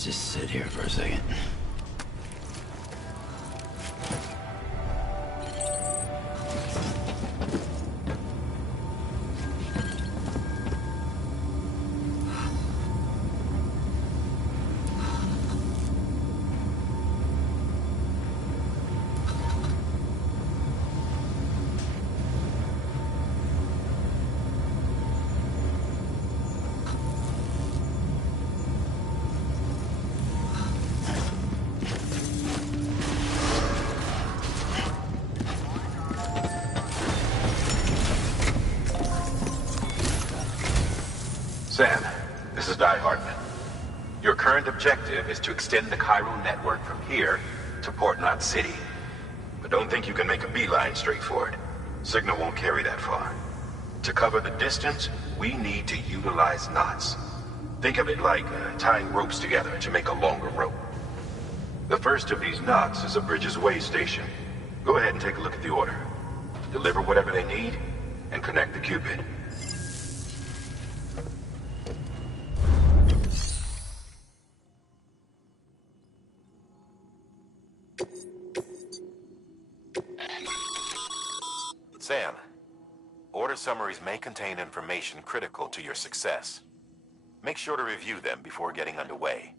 Let's just sit here for a second. Sam, this is Di Hartman. Your current objective is to extend the Cairo network from here to Port Knot City. But don't think you can make a beeline straight for it. Signal won't carry that far. To cover the distance, we need to utilize knots. Think of it like tying ropes together to make a longer rope. The first of these knots is a Bridges Way station. Go ahead and take a look at the order. Deliver whatever they need, and connect the Cupid. Sam, order summaries may contain information critical to your success. Make sure to review them before getting underway.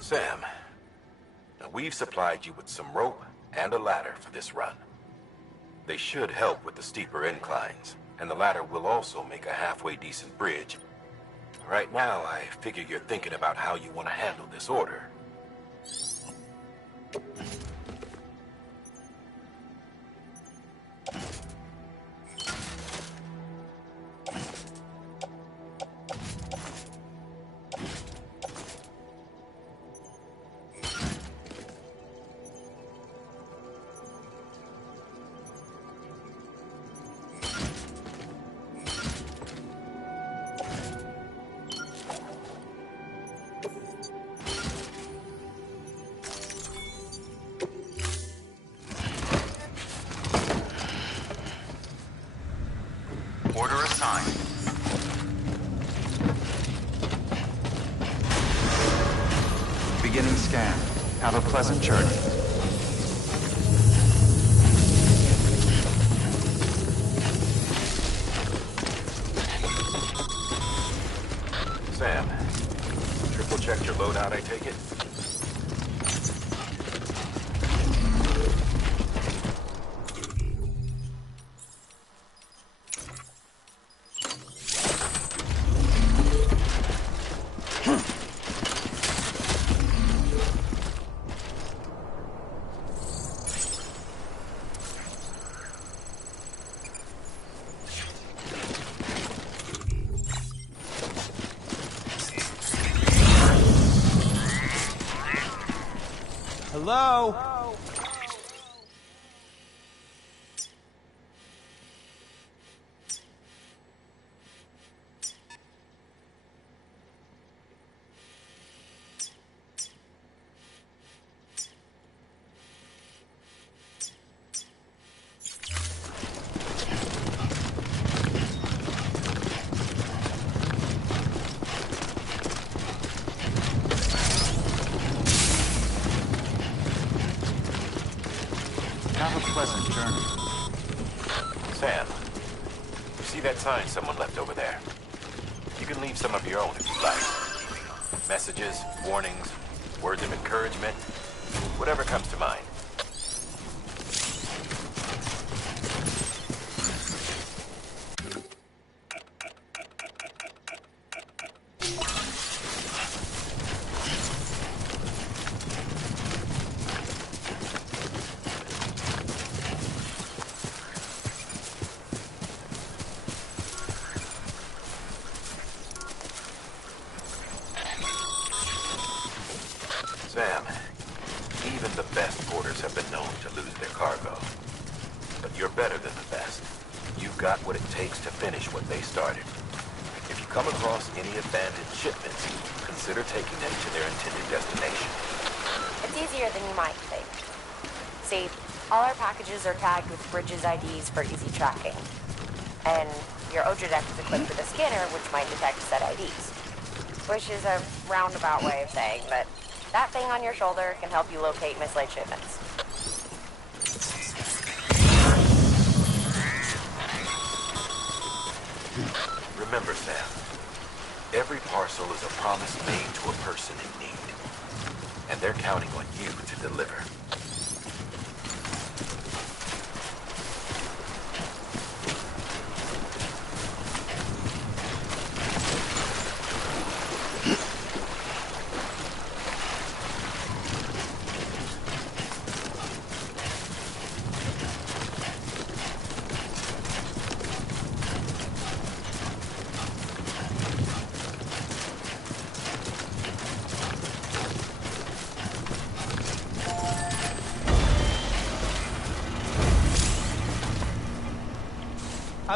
Sam, now we've supplied you with some rope and a ladder for this run. They should help with the steeper inclines, and the ladder will also make a halfway decent bridge. Right now, I figure you're thinking about how you want to handle this order. Order assigned. Beginning scan. Have a pleasant journey. Sam, triple check your loadout, I take it? Hello? Have a pleasant journey. Sam, you see that sign someone left over there? You can leave some of your own if you like. Messages, warnings, words of encouragement, whatever comes to mind. Sam, even the best porters have been known to lose their cargo. But you're better than the best. You've got what it takes to finish what they started. If you come across any abandoned shipments, consider taking them to their intended destination. It's easier than you might think. See, all our packages are tagged with Bridges IDs for easy tracking. And your OJA deck is equipped with a scanner which might detect said IDs. Which is a roundabout way of saying that that thing on your shoulder can help you locate mislaid shipments. Remember, Sam, every parcel is a promise made to a person in need. And they're counting on you to deliver.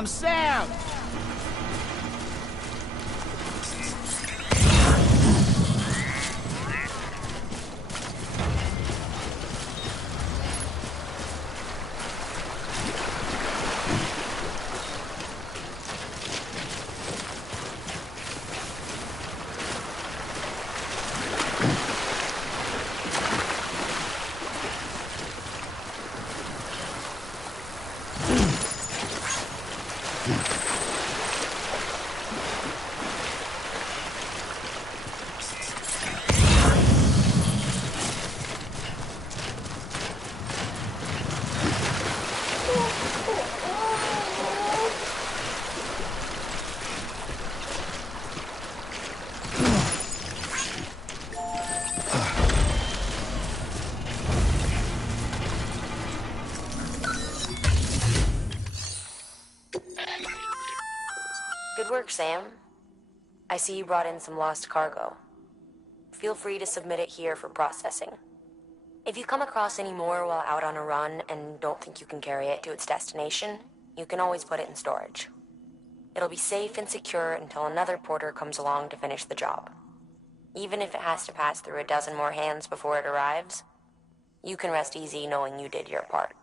I'm Sam! Good work, Sam. I see you brought in some lost cargo. Feel free to submit it here for processing. If you come across any more while out on a run and don't think you can carry it to its destination, you can always put it in storage. It'll be safe and secure until another porter comes along to finish the job. Even if it has to pass through a dozen more hands before it arrives, you can rest easy knowing you did your part.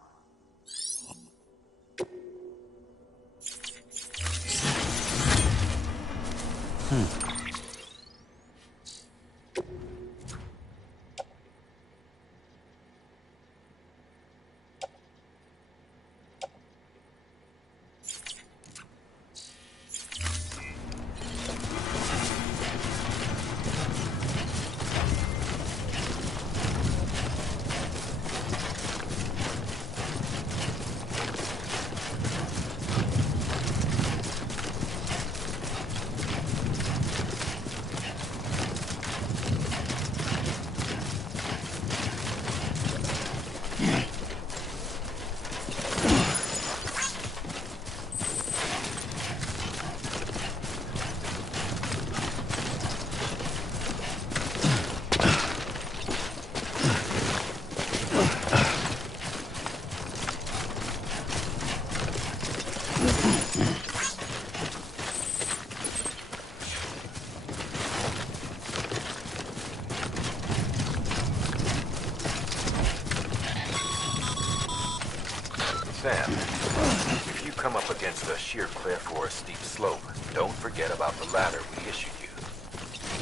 Sam, if you come up against a sheer cliff or a steep slope, don't forget about the ladder we issued you.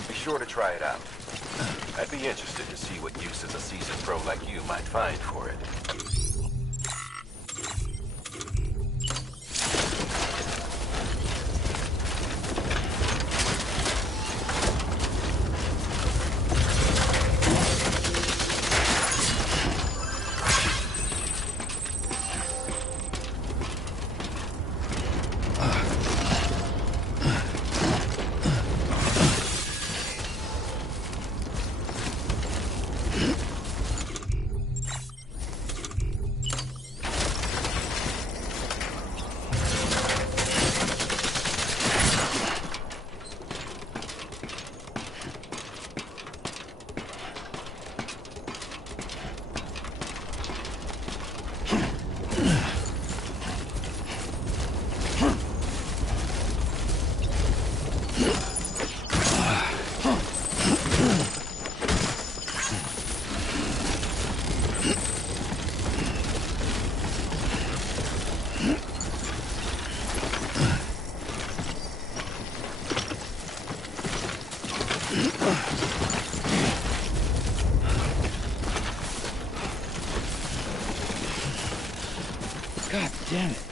Be sure to try it out. I'd be interested to see what uses a seasoned pro like you might find for it. damn it.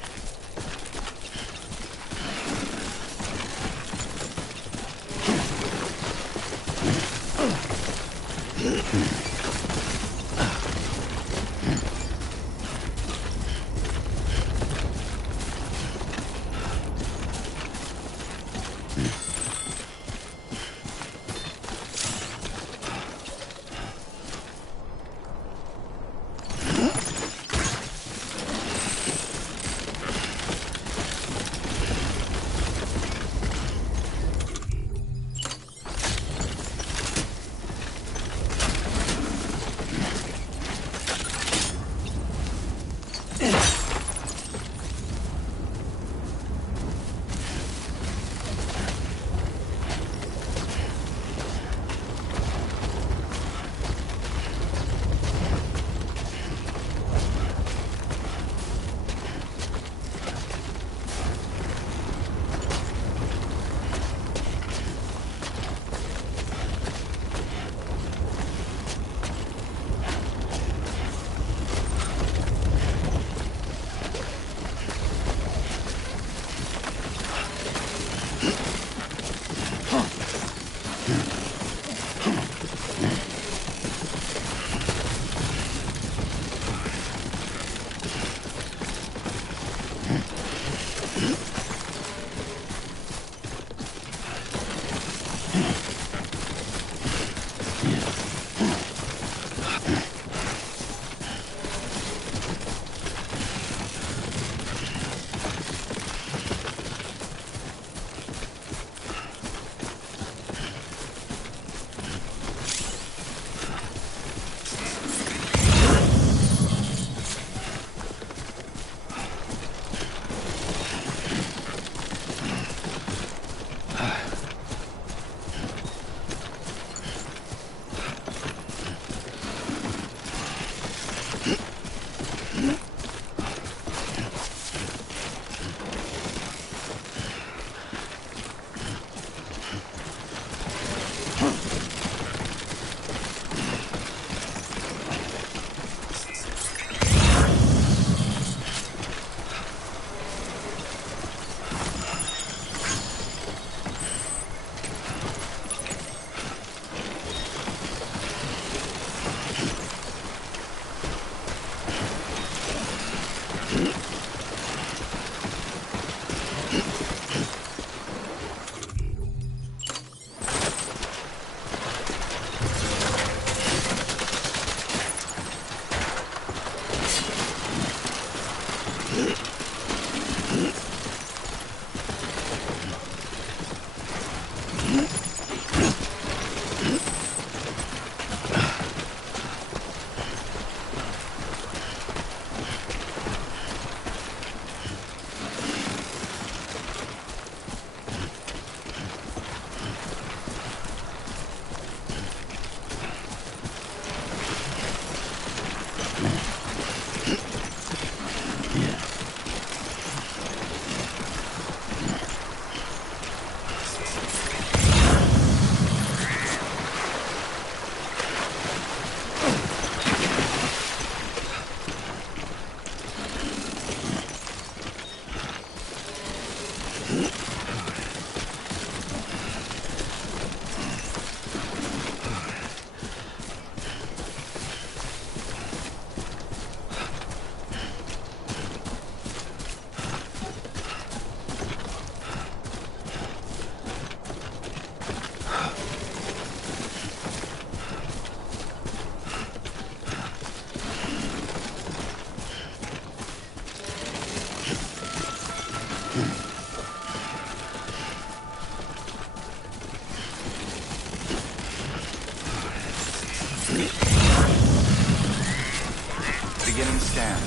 Beginning scan.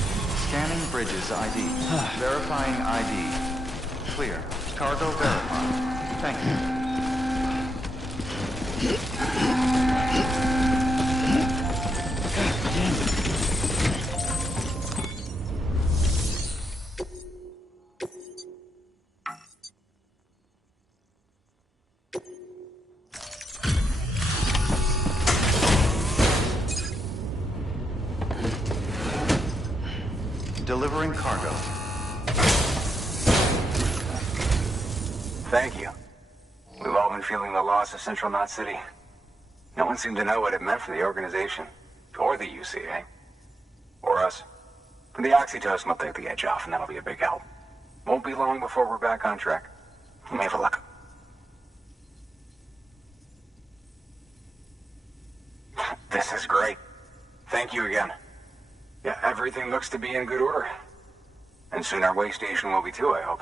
Scanning bridges ID. Verifying ID. Clear. Cargo verified. Thank you. Delivering cargo. Thank you. We've all been feeling the loss of Central Knot City. No one seemed to know what it meant for the organization. Or the UCA. Or us. The oxytocin will take the edge off, and that'll be a big help. Won't be long before we're back on track. Let me have a look. This is great. Thank you again. Yeah, everything looks to be in good order. And soon our way station will be too, I hope.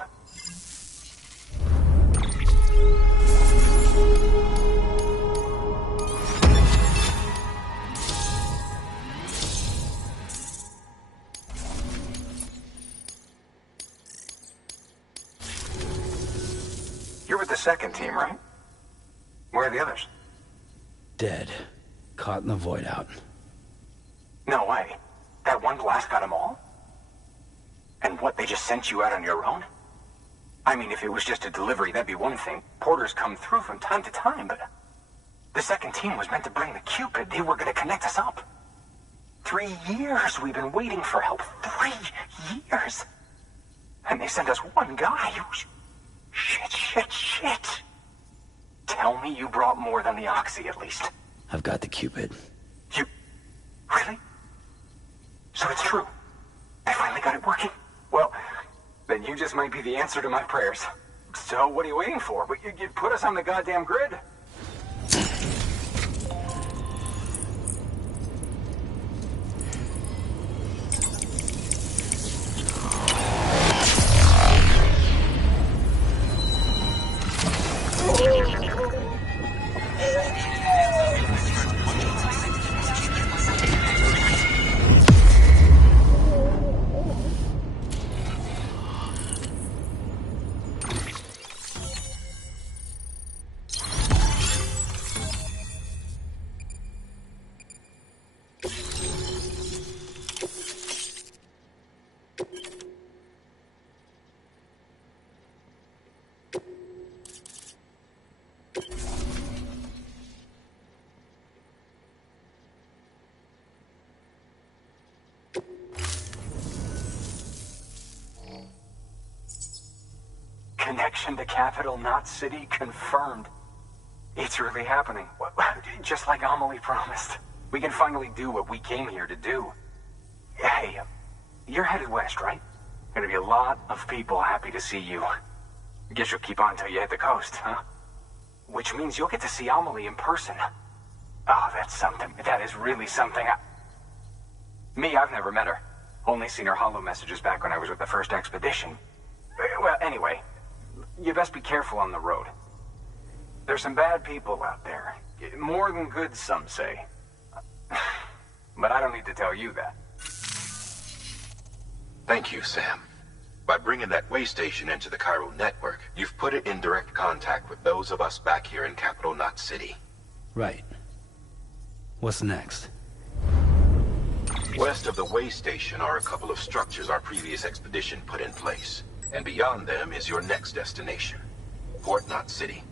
You're with the second team, right? Where are the others? Dead. Caught in the void out. No way. That one blast got them all? And what, they just sent you out on your own? I mean, if it was just a delivery, that'd be one thing. Porters come through from time to time, but... The second team was meant to bring the Cupid. They were gonna connect us up. 3 years we've been waiting for help. 3 years! And they sent us one guy. Shit. Tell me you brought more than the Oxy, at least. I've got the Cupid. You... Really? So it's true. They finally got it working. Well, then you just might be the answer to my prayers. So what are you waiting for? But you put us on the goddamn grid. Connection to Capital Knot City confirmed. It's really happening. Just like Amelie promised. We can finally do what we came here to do. Hey, you're headed west, right? Gonna be a lot of people happy to see you. Guess you'll keep on till you hit the coast, huh? Which means you'll get to see Amelie in person. Oh, that's something. That is really something. Me, I've never met her. Only seen her holo messages back when I was with the first expedition. Well, anyway, you best be careful on the road. There's some bad people out there. More than good, some say. But I don't need to tell you that. Thank you, Sam. By bringing that way station into the Cairo network, you've put it in direct contact with those of us back here in Capital Knot City. Right. What's next? West of the way station are a couple of structures our previous expedition put in place. And beyond them is your next destination, Port Knot City.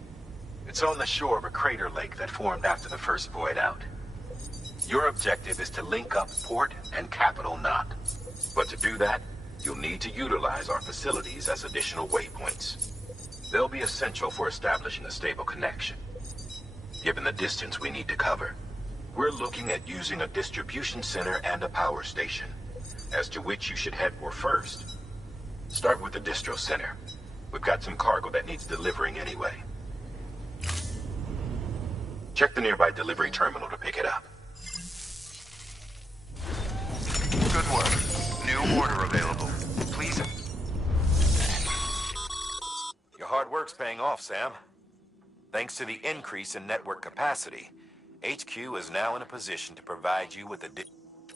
It's on the shore of a crater lake that formed after the first void out. Your objective is to link up Port and Capital Knot. But to do that, you'll need to utilize our facilities as additional waypoints. They'll be essential for establishing a stable connection. Given the distance we need to cover, we're looking at using a distribution center and a power station, as to which you should head for first. Start with the distro center. We've got some cargo that needs delivering anyway. Check the nearby delivery terminal to pick it up. Good work. New order available. Please. Your hard work's paying off, Sam. Thanks to the increase in network capacity, HQ is now in a position to provide you with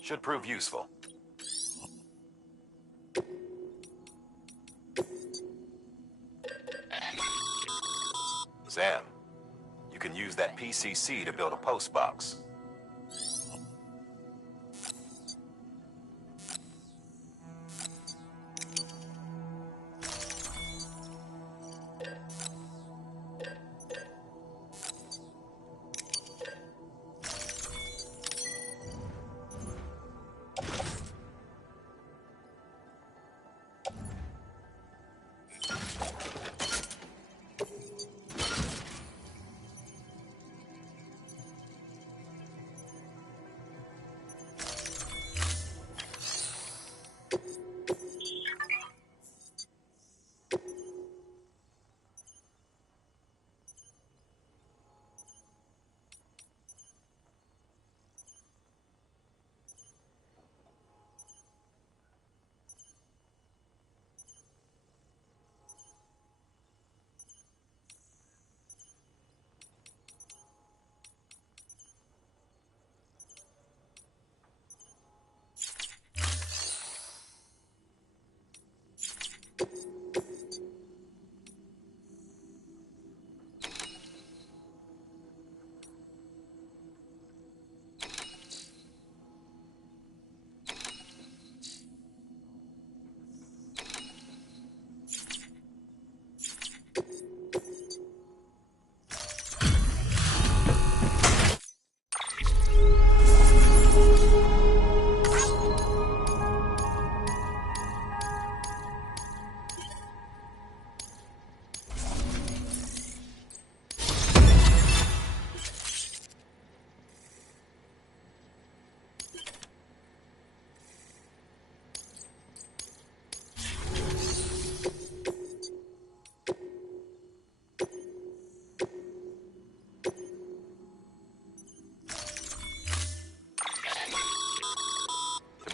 should prove useful. Sam, you can use that PCC to build a post box.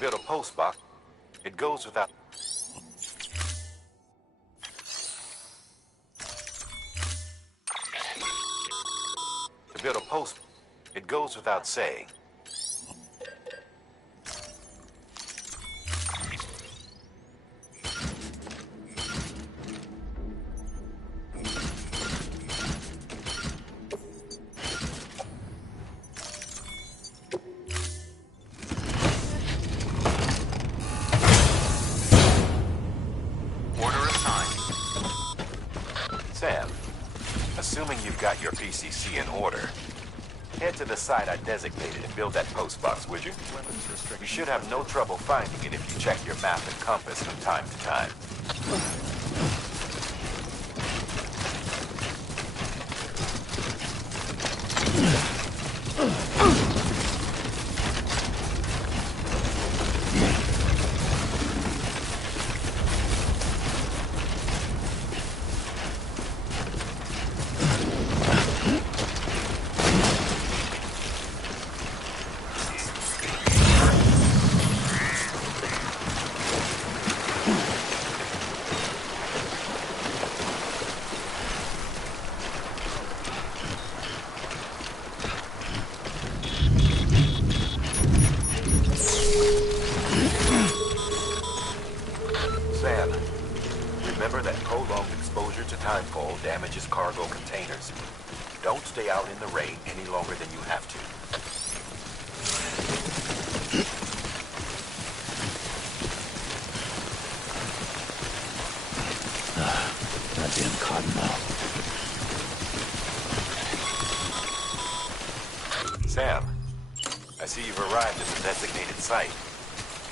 build a post box, it goes without... To build a post, it goes without saying. Sam, assuming you've got your PCC in order, head to the site I designated and build that post box, would you? You should have no trouble finding it if you check your map and compass from time to time. Sam, remember that prolonged exposure to timefall damages cargo containers. Don't stay out in the rain any longer than you have to. Goddamn cottonmouth. Sam, I see you've arrived at the designated site.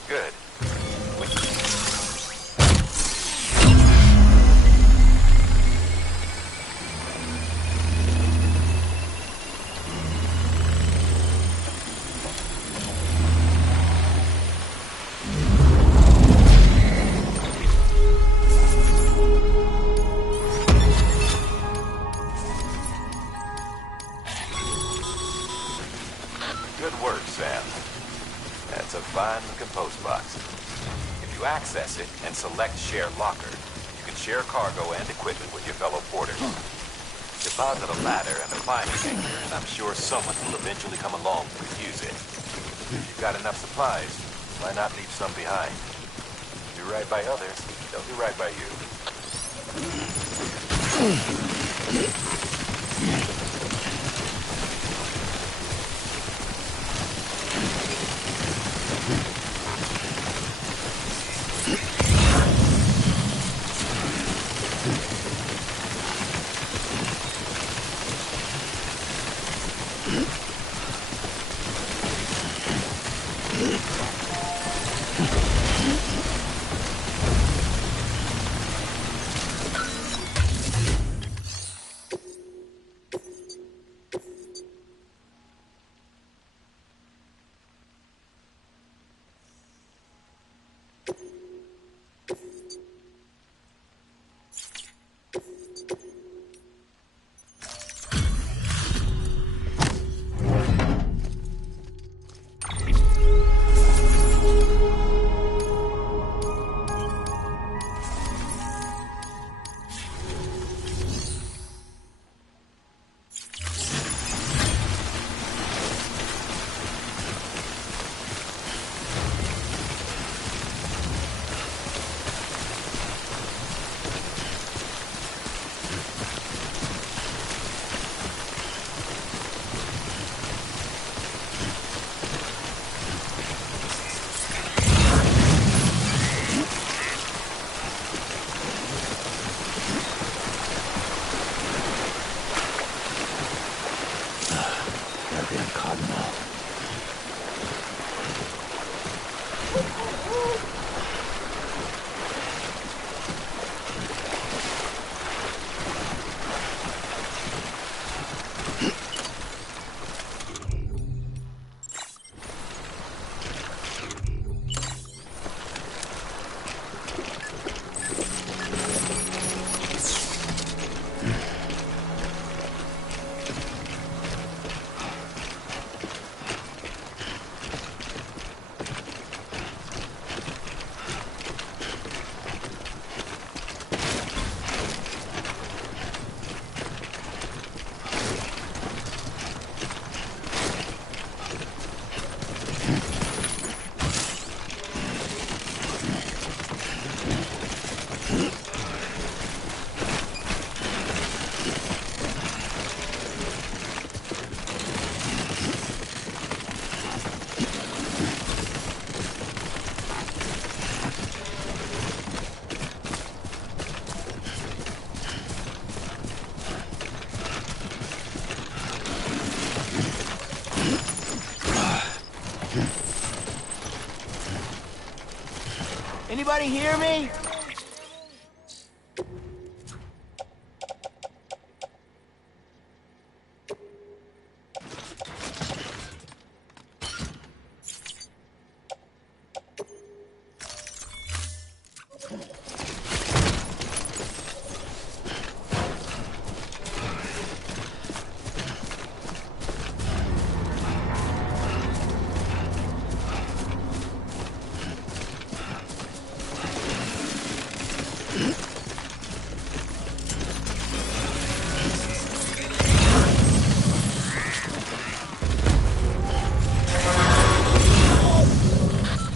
Good. Good work, Sam. That's a fine-looking post box. If you access it and select Share Locker, you can share cargo and equipment with your fellow porters. Deposit a ladder and a climbing anchor, and I'm sure someone will eventually come along to use it. If you've got enough supplies, why not leave some behind? Do right by others, they'll do right by you. Anybody hear me?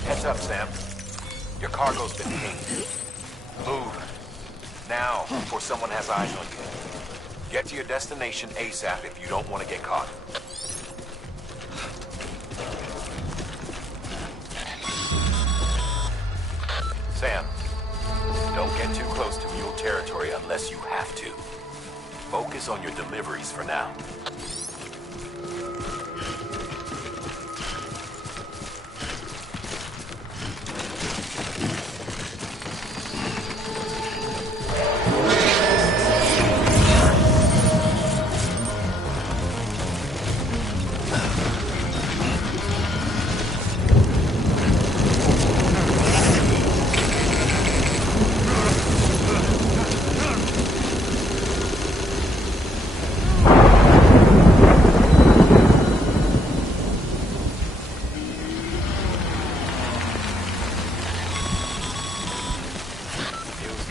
Heads up, Sam. Your cargo's been pinged. Move. Now, before someone has eyes on you. Get to your destination ASAP if you don't want to get caught. Sam, don't get too close to mule territory unless you have to. Focus on your deliveries for now.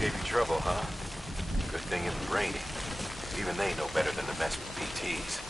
Gave you trouble, huh? Good thing it was raining. Even they know better than to mess with PTs.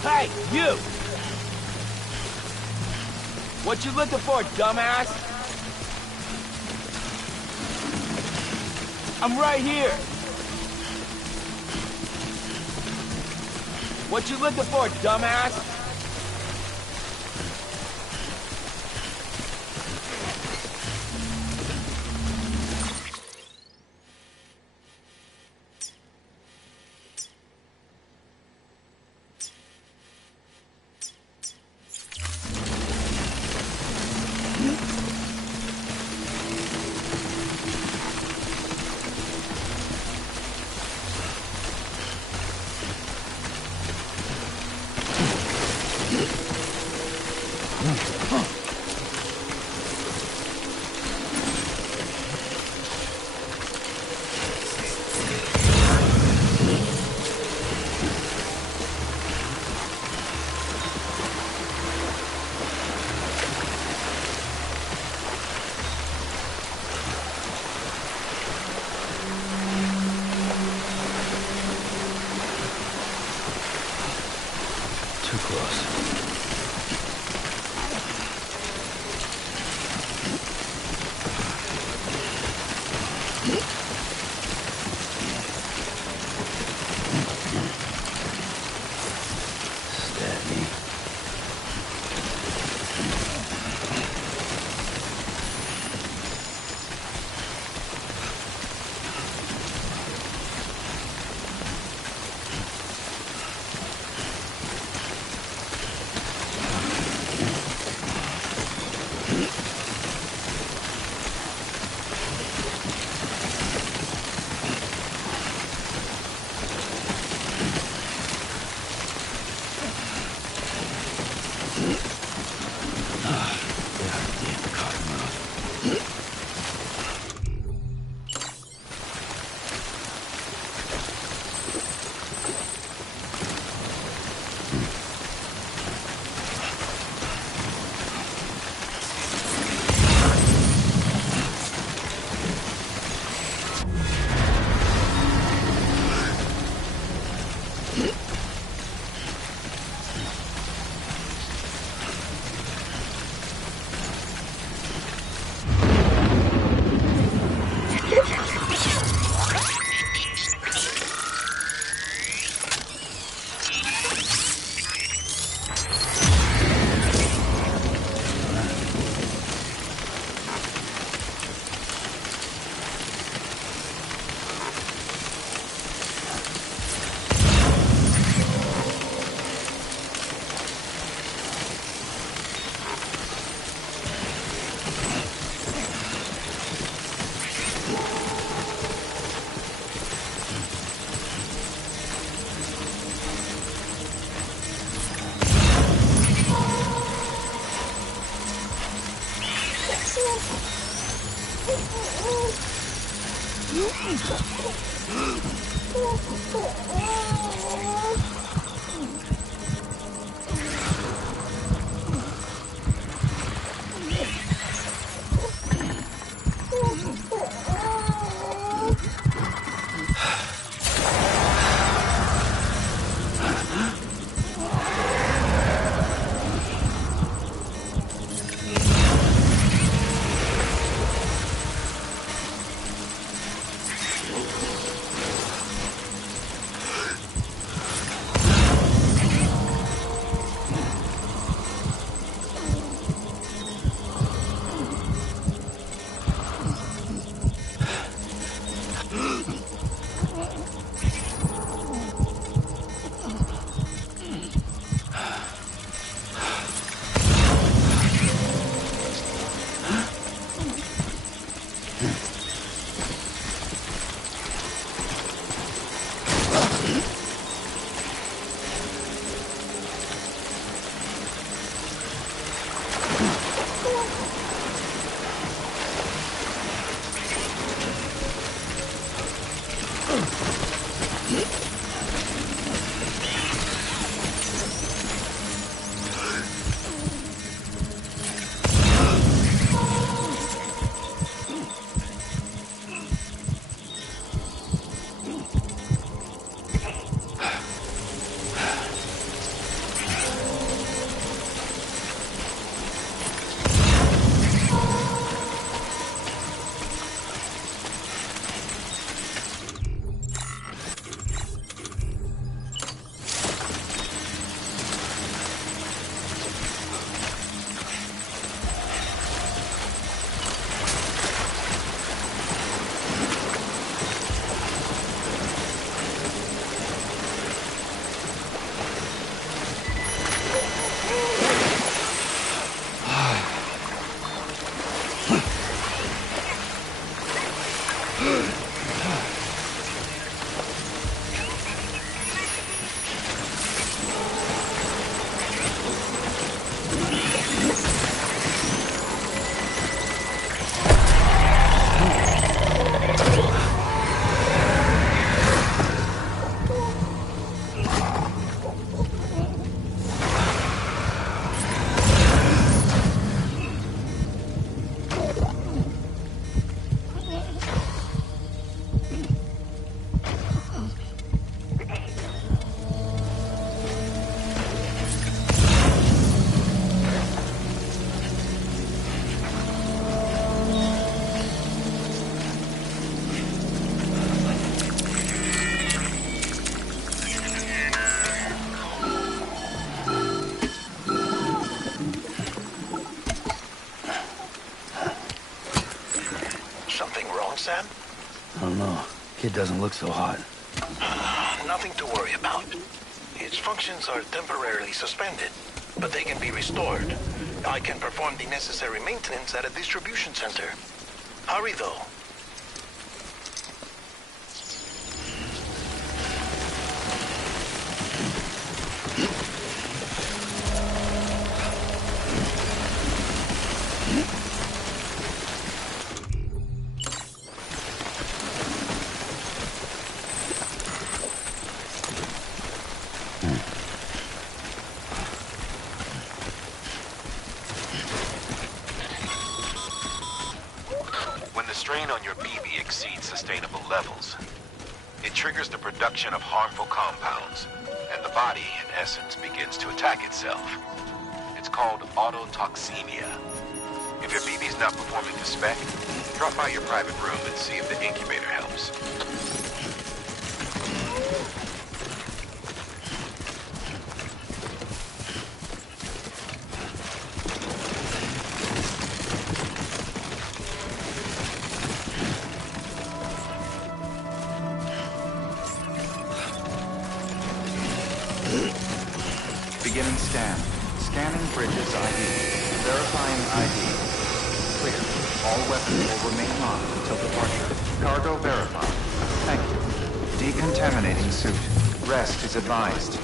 Hey, you! What you looking for, dumbass? I'm right here. What you looking for, dumbass? Too close. Steady. Sam? I don't know. Kid doesn't look so hot. Nothing to worry about. Its functions are temporarily suspended, but they can be restored. I can perform the necessary maintenance at a distribution center. Hurry, though. Strain on your BB exceeds sustainable levels. It triggers the production of harmful compounds, and the body, in essence, begins to attack itself. It's called autotoxemia. If your BB's not performing to spec, drop by your private room and see if the incubator helps. Beginning scan. Scanning bridges ID. Verifying ID. Clear. All weapons will remain locked until departure. Cargo verified. Thank you. Decontaminating suit. Rest is advised.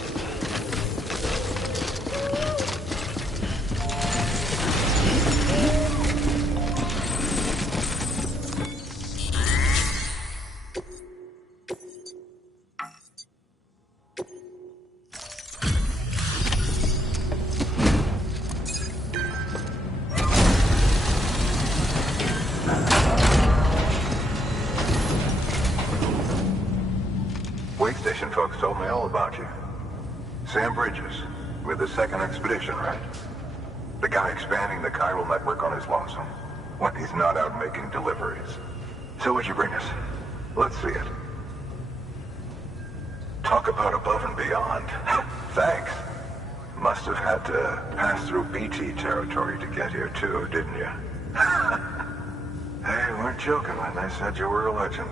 Wait station folks told me all about you. Sam Bridges, with the second expedition, right? The guy expanding the chiral network on his lonesome, when he's not out making deliveries. So what'd you bring us? Let's see it. Talk about above and beyond. Thanks. Must have had to pass through BT territory to get here too, didn't you? They weren't joking when they said you were a legend.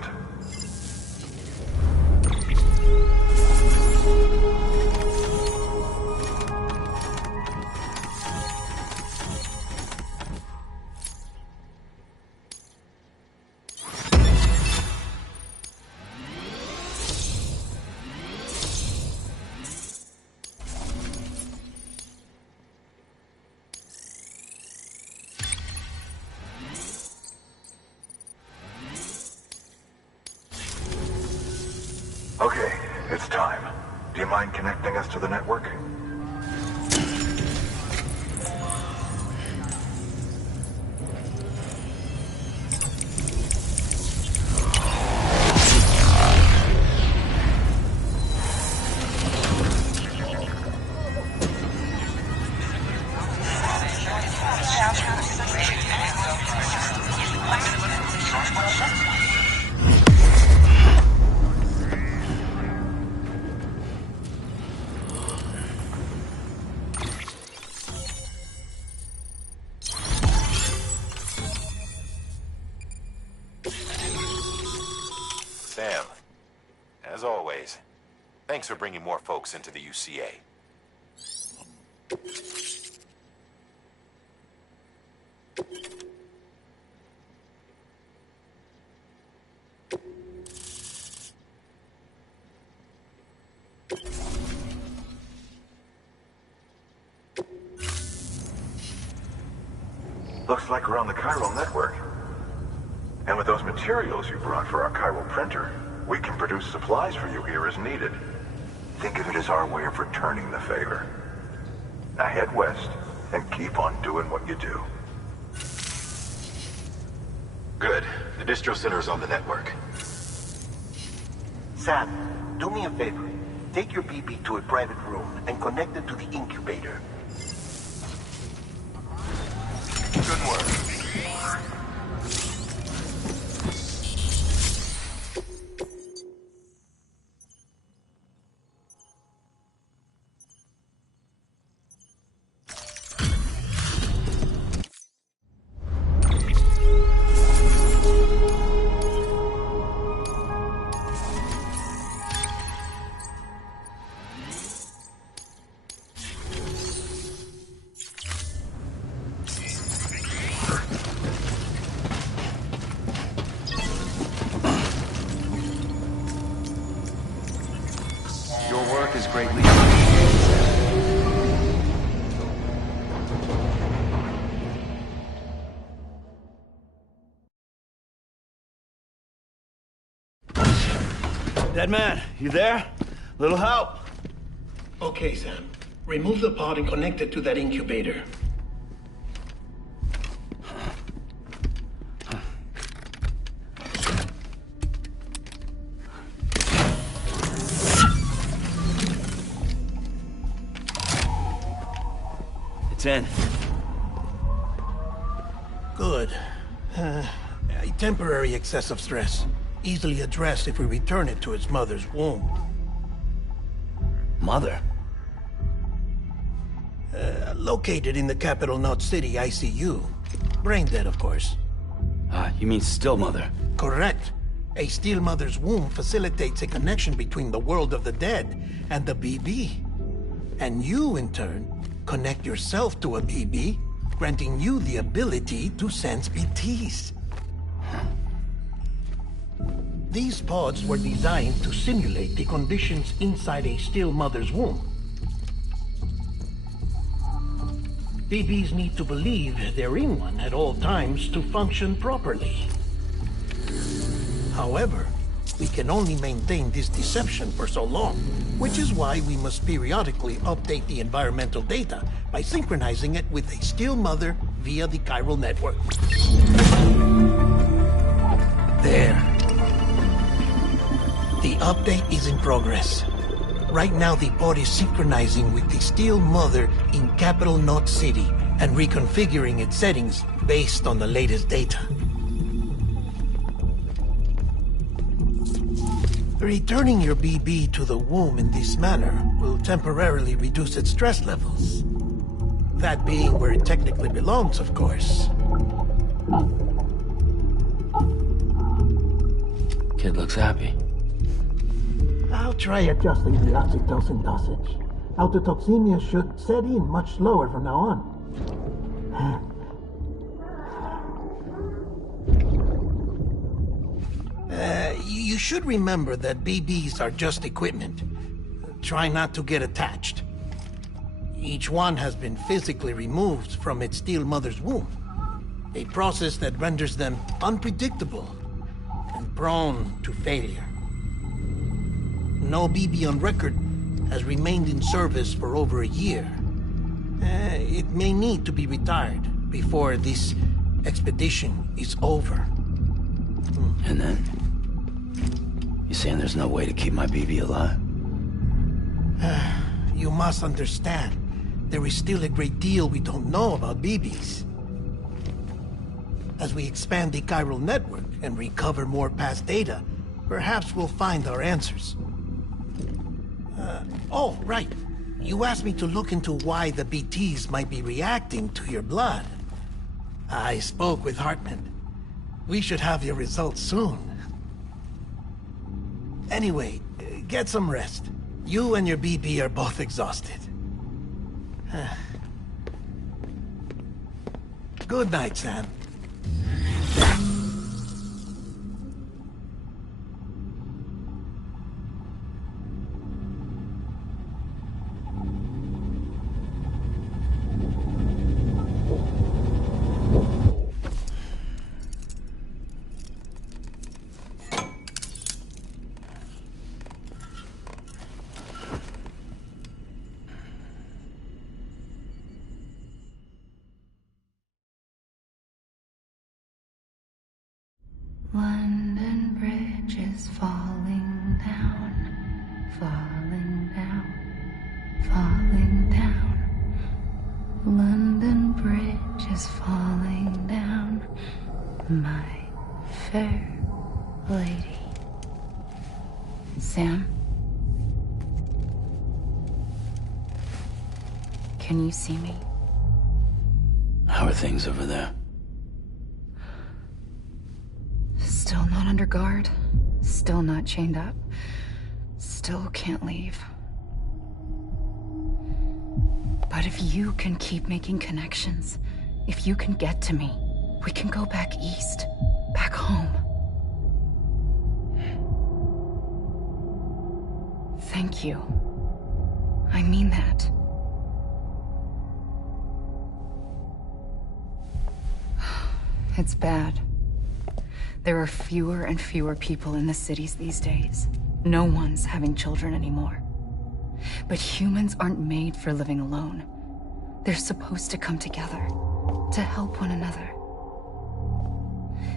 Okay, it's time. Do you mind connecting us to the network? Sam, as always, thanks for bringing more folks into the UCA. Looks like we're on the chiral network. And with those materials you brought for our chiral printer, we can produce supplies for you here as needed. Think of it as our way of returning the favor. Now head west and keep on doing what you do. Good. The distro center is on the network. Sam, do me a favor. Take your BB to a private room and connect it to the incubator. Good work. Your work is greatly appreciated, Sam. Dead man, you there? Little help? Okay, Sam. Remove the pod and connect it to that incubator. It's in. Good. A temporary excessive stress. Easily addressed if we return it to its mother's womb. Mother? Located in the capital Knot City ICU. Brain dead, of course. You mean still mother? Correct. A still mother's womb facilitates a connection between the world of the dead and the BB. And you, in turn, connect yourself to a BB, granting you the ability to sense BTs. These pods were designed to simulate the conditions inside a still mother's womb. BBs need to believe they're in one at all times to function properly. However, we can only maintain this deception for so long, which is why we must periodically update the environmental data by synchronizing it with a still mother via the chiral network. There. The update is in progress. Right now, the pod is synchronizing with the Steel Mother in Capital Knot City and reconfiguring its settings based on the latest data. Returning your BB to the womb in this manner will temporarily reduce its stress levels. That being where it technically belongs, of course. Kid looks happy. I'll try adjusting the oxytocin dosage. Autotoxemia should set in much slower from now on. You should remember that BBs are just equipment. Try not to get attached. Each one has been physically removed from its Steel Mother's womb. A process that renders them unpredictable and prone to failure. No BB on record has remained in service for over a year. It may need to be retired before this expedition is over. And then? You saying there's no way to keep my BB alive? You must understand, there is still a great deal we don't know about BBs. As we expand the chiral network and recover more past data, perhaps we'll find our answers. Oh, right. You asked me to look into why the BTs might be reacting to your blood. I spoke with Hartman. We should have your results soon. Anyway, get some rest. You and your BB are both exhausted. Good night, Sam. London Bridge is falling down, falling down, falling down. London Bridge is falling down, my fair lady. Sam? Can you see me? How are things over there? Still not under guard. Still not chained up. Still can't leave. But if you can keep making connections, if you can get to me, we can go back east. Back home. Thank you. I mean that. It's bad. There are fewer and fewer people in the cities these days. No one's having children anymore. But humans aren't made for living alone. They're supposed to come together, to help one another.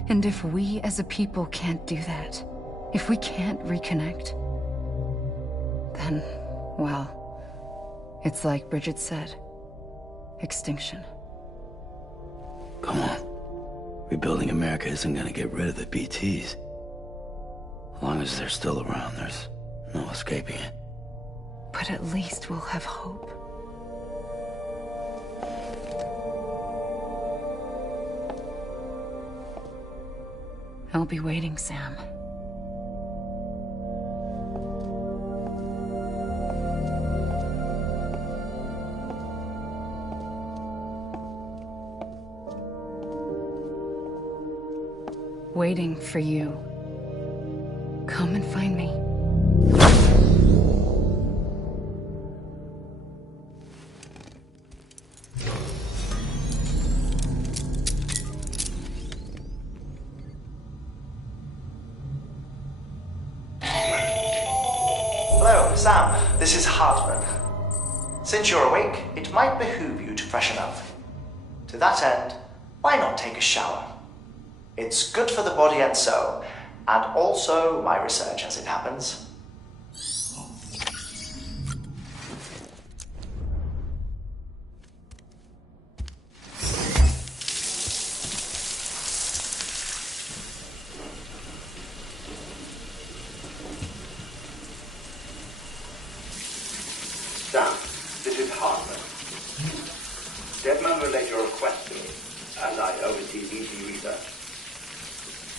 And if we as a people can't do that, if we can't reconnect, then, well, it's like Bridget said, extinction. Come on. Rebuilding America isn't gonna get rid of the BTs. As long as they're still around, there's no escaping it. But at least we'll have hope. I'll be waiting, Sam. Waiting for you. Come and find me. Hello, Sam. This is Hartman. Since you're awake, it might behoove you to freshen up. To that end, why not take a shower? It's good for the body and soul, And also my research as it happens. Sam, this is Hartman. Deadman relayed your request to me, as I oversee BT research.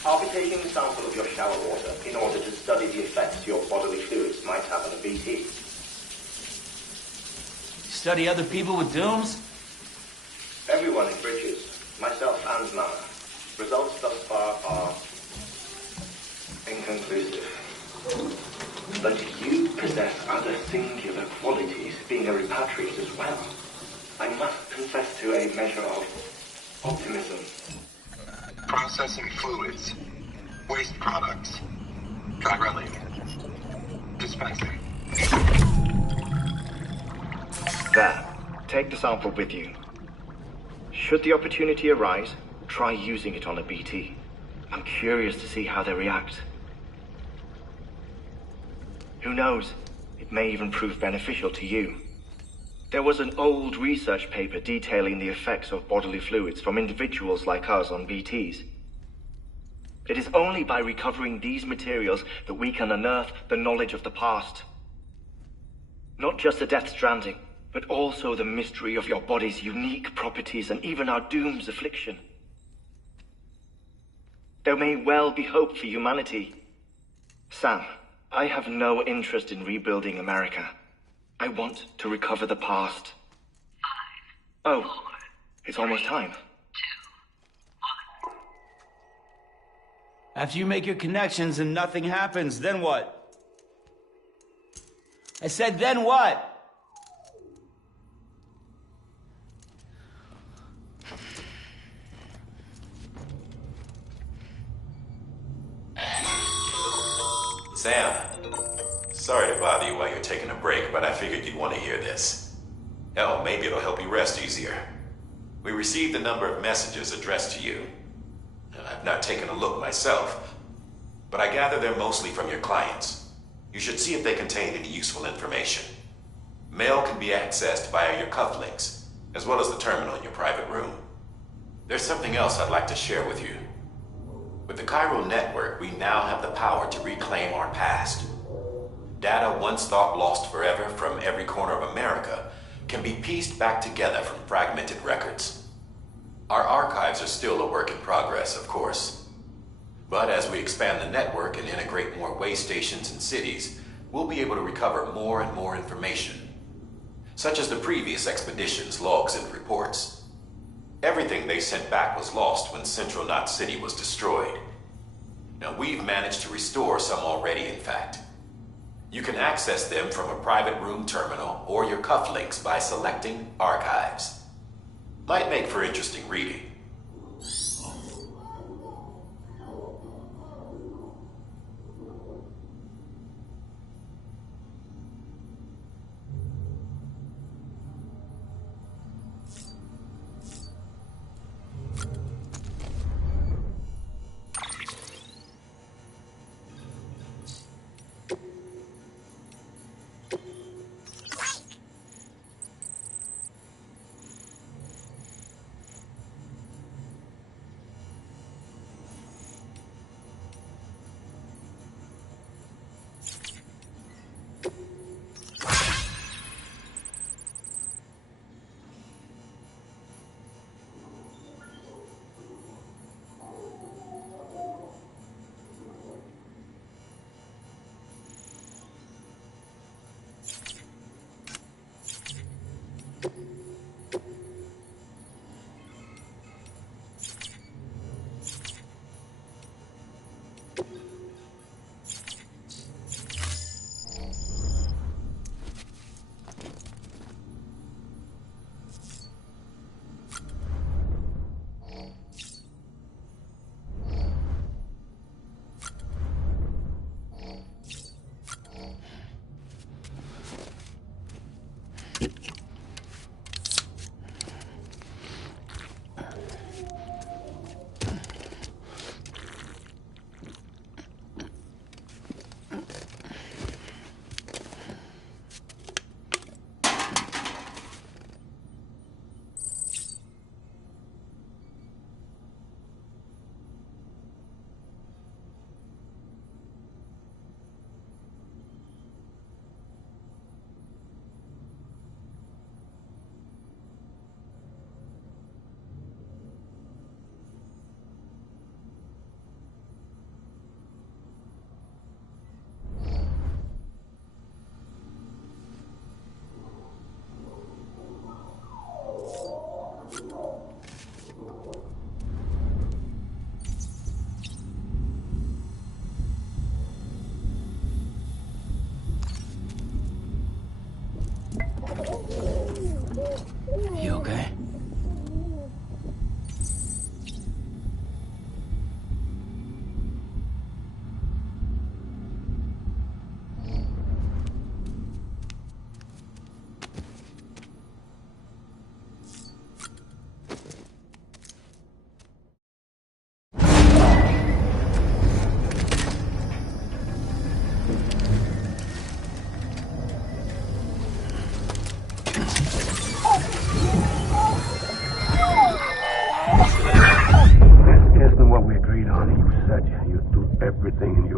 I'll be taking a sample of your shower water in order to study the effects your bodily fluids might have on a BT. Study other people with dooms? Everyone in Bridges, myself and Mama. Results thus far are inconclusive. But you possess other singular qualities, being a repatriate as well. I must confess to a measure of optimism. Processing fluids. Waste products. Chirelli. Dispensing. There. Take the sample with you. Should the opportunity arise, try using it on a BT. I'm curious to see how they react. Who knows? It may even prove beneficial to you. There was an old research paper detailing the effects of bodily fluids from individuals like us on BTs. It is only by recovering these materials that we can unearth the knowledge of the past. Not just the Death Stranding, but also the mystery of your body's unique properties and even our doom's affliction. There may well be hope for humanity. Sam, I have no interest in rebuilding America. I want to recover the past. 5, 4, it's almost time. 2, 1. After you make your connections and nothing happens, then what? I said, then what? Sam, sorry to bother you while you're taking a break, but I figured you'd want to hear this. Hell, maybe it'll help you rest easier. We received a number of messages addressed to you. I've not taken a look myself, but I gather they're mostly from your clients. You should see if they contain any useful information. Mail can be accessed via your cufflinks, as well as the terminal in your private room. There's something else I'd like to share with you. With the Chiral Network, we now have the power to reclaim our past. Data once thought lost forever from every corner of America can be pieced back together from fragmented records. Our archives are still a work in progress, of course. But as we expand the network and integrate more way stations and cities, we'll be able to recover more and more information, such as the previous expedition's logs and reports. Everything they sent back was lost when Central Knot City was destroyed. Now, we've managed to restore some already, in fact. You can access them from a private room terminal or your cufflinks by selecting Archives. Might make for interesting reading.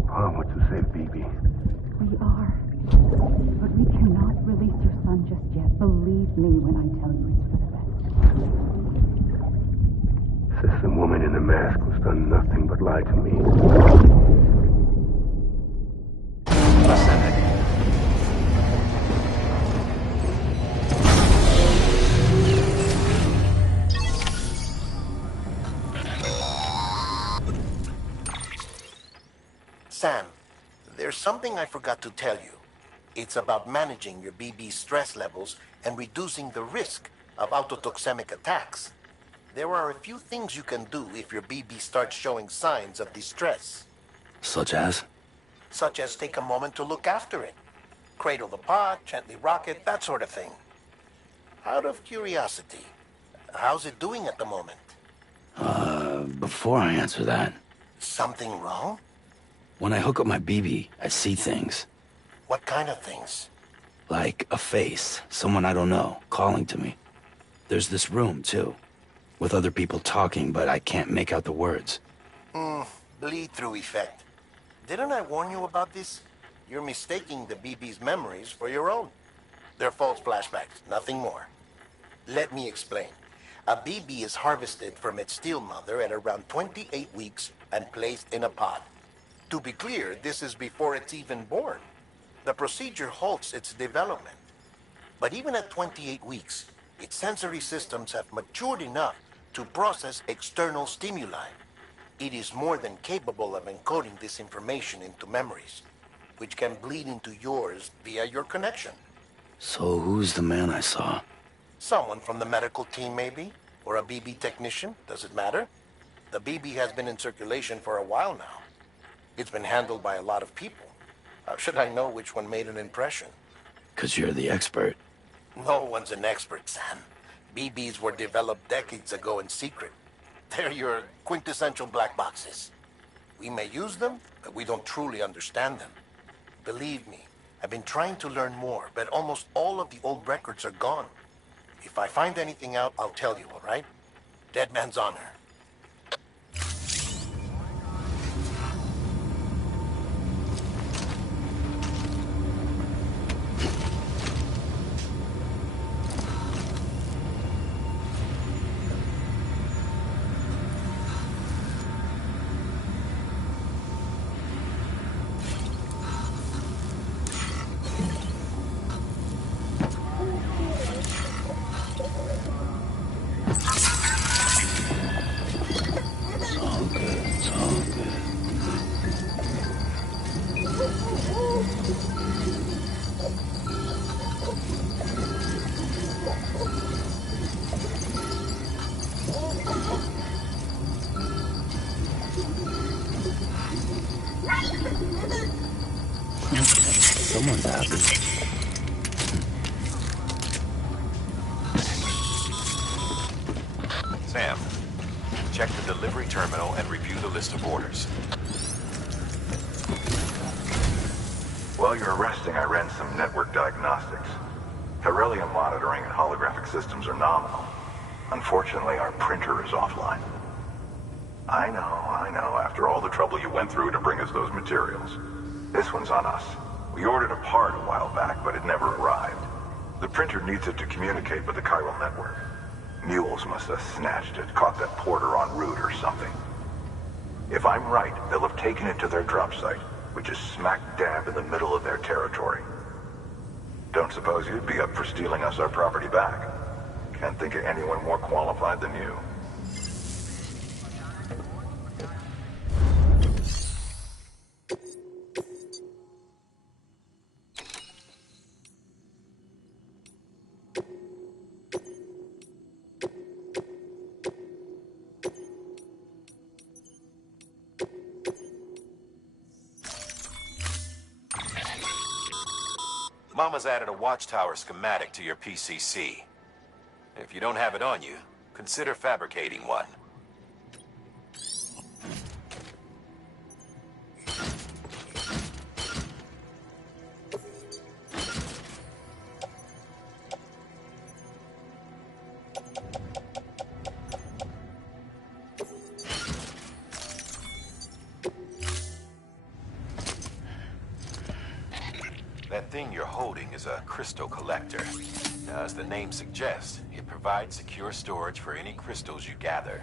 Pa wants to save BB. We are. But we cannot release your son just yet. Believe me when I tell you it's for the best. Says some woman in a mask who's done nothing but lie to me. Vicinity. Sam, there's something I forgot to tell you. It's about managing your BB stress levels and reducing the risk of autotoxemic attacks. There are a few things you can do if your BB starts showing signs of distress. Such as? Such as take a moment to look after it. Cradle the pot, gently rock it, that sort of thing. Out of curiosity, how's it doing at the moment? Before I answer that, Something wrong? when I hook up my BB, I see things. What kind of things? Like a face, someone I don't know, calling to me. There's this room, too, with other people talking, but I can't make out the words. Bleed-through effect. Didn't I warn you about this? You're mistaking the BB's memories for your own. They're false flashbacks, nothing more. Let me explain. A BB is harvested from its steel mother at around 28 weeks and placed in a pod. To be clear, this is before it's even born. The procedure halts its development. But even at 28 weeks, its sensory systems have matured enough to process external stimuli. It is more than capable of encoding this information into memories, which can bleed into yours via your connection. So who's the man I saw? Someone from the medical team, maybe? Or a BB technician? Does it matter? The BB has been in circulation for a while now. It's been handled by a lot of people. How should I know which one made an impression? 'Cause you're the expert. No one's an expert, Sam. BBs were developed decades ago in secret. They're your quintessential black boxes. We may use them, but we don't truly understand them. Believe me, I've been trying to learn more, but almost all of the old records are gone. If I find anything out, I'll tell you, all right? Dead man's honor. Someone's happy. Sam, check the delivery terminal and review the list of orders. While you're resting, I ran some network diagnostics. Beryllium monitoring and holographic systems are nominal. Unfortunately, our printer is offline. I know. After all the trouble you went through to bring us those materials. This one's on us. We ordered a part a while back, but it never arrived. The printer needs it to communicate with the chiral network. Mules must have snatched it, caught that porter en route or something. If I'm right, they'll have taken it to their drop site, which is smack dab in the middle of their territory. Don't suppose you'd be up for stealing us our property back? Can't think of anyone more qualified than you. Mama's added a watchtower schematic to your PCC. If you don't have it on you, consider fabricating one. That thing you're holding is a crystal collector. Now, as the name suggests, it provides secure storage for any crystals you gather.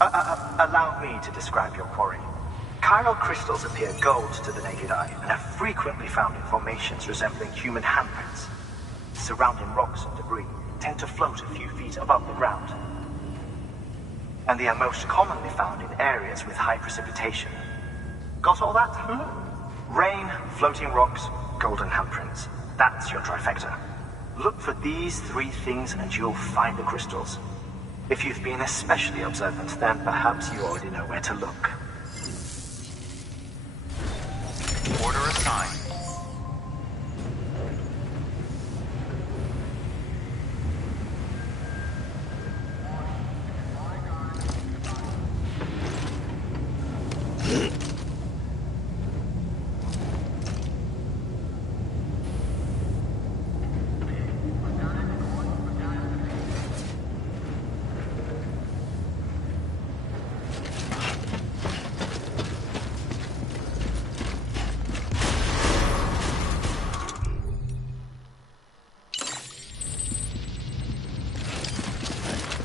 Allow me to describe your quarry. Chiral crystals appear gold to the naked eye and are frequently found in formations resembling human handprints. Surrounding rocks and debris tend to float a few feet above the ground. And they are most commonly found in areas with high precipitation. Got all that? Rain, floating rocks, golden handprints. That's your trifecta. Look for these three things and you'll find the crystals. If you've been especially observant, then perhaps you already know where to look. Order assigned.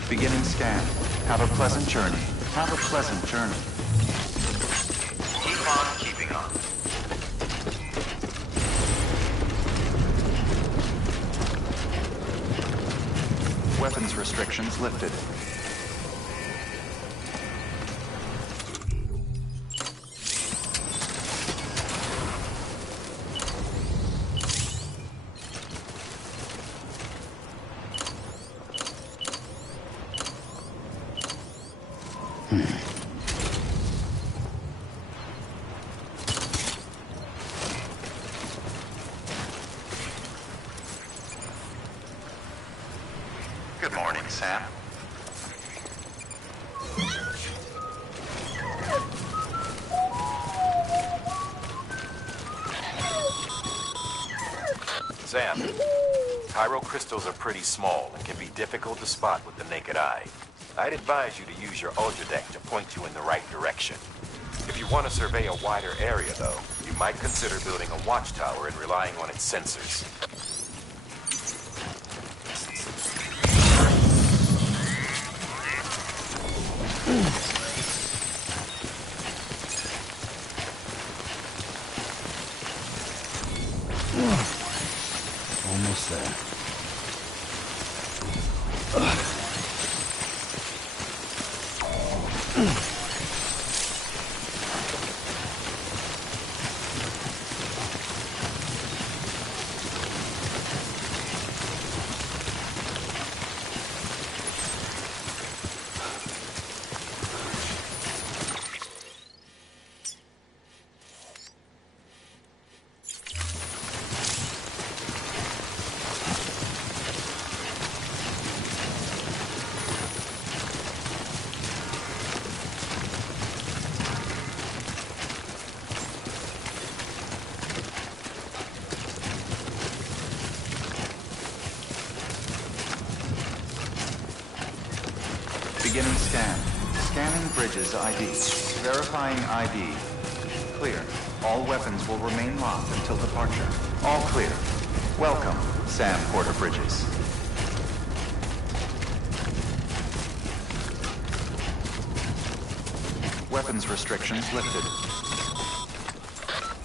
Beginning scan. Have a pleasant journey. Have a pleasant journey. Keep on keeping on. Weapons restrictions lifted. Good morning, Sam. Sam, chiral crystals are pretty small and can be difficult to spot with the naked eye. I'd advise you to use your ultradeck to point you in the right direction. If you want to survey a wider area, though, you might consider building a watchtower and relying on its sensors. Almost there. Beginning scan. Scanning bridges ID. Verifying ID. Clear. All weapons will remain locked until departure. All clear. Welcome, Sam Porter Bridges. Weapons restrictions lifted.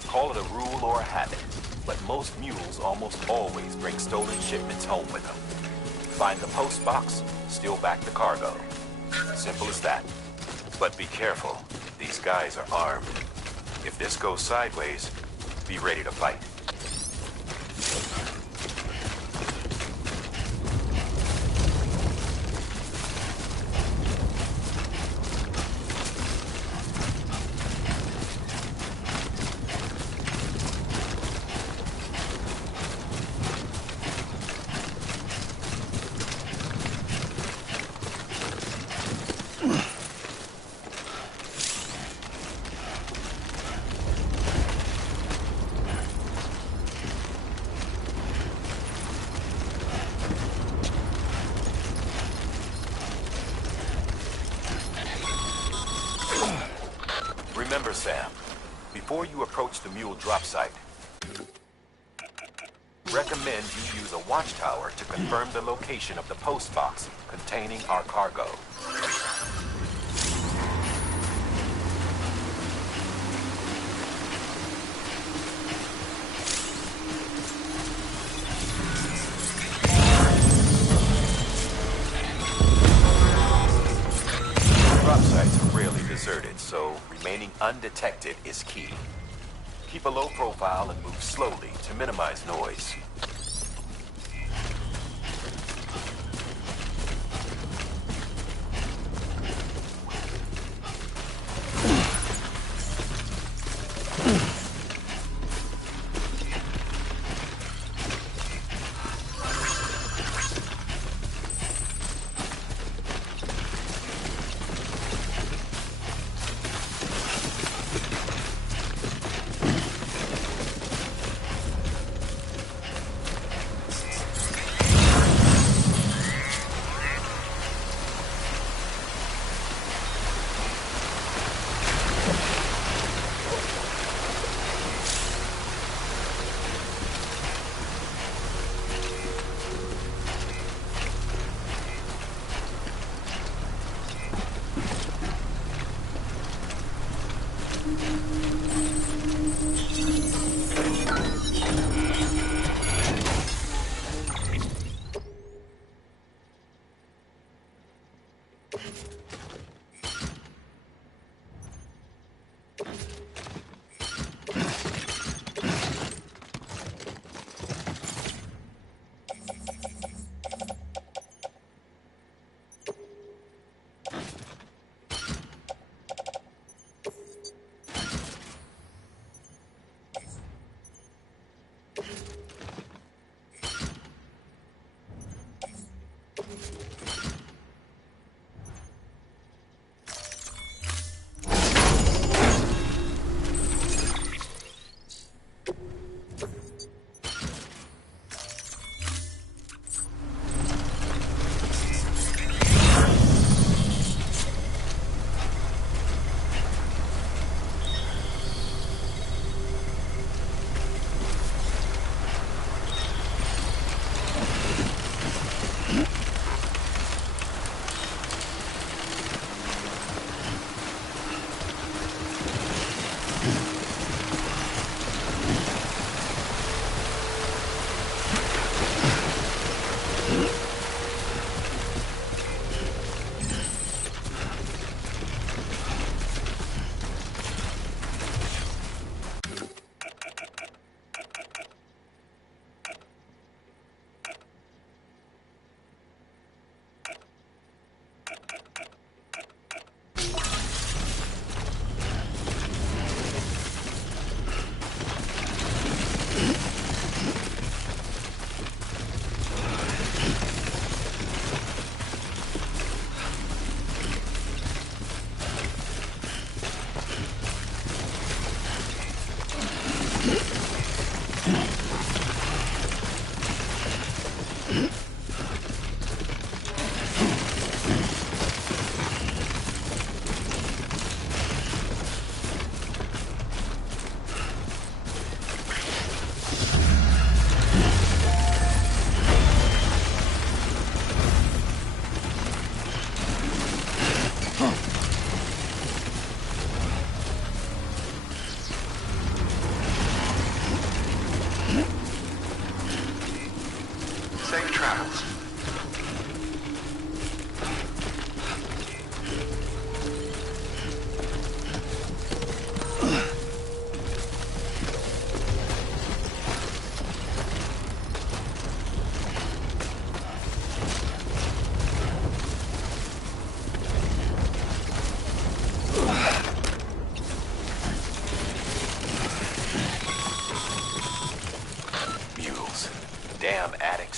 Call it a rule or a habit, but most mules almost always bring stolen shipments home with them. Find the post box, steal back the cargo. Simple as that. But be careful. These guys are armed. If this goes sideways, be ready to fight. Sam. Before you approach the mule drop site, recommend you use a watchtower to confirm the location of the post box containing our cargo. Drop sites are rarely deserted, so remaining undetected is key. Keep a low profile and move slowly to minimize noise.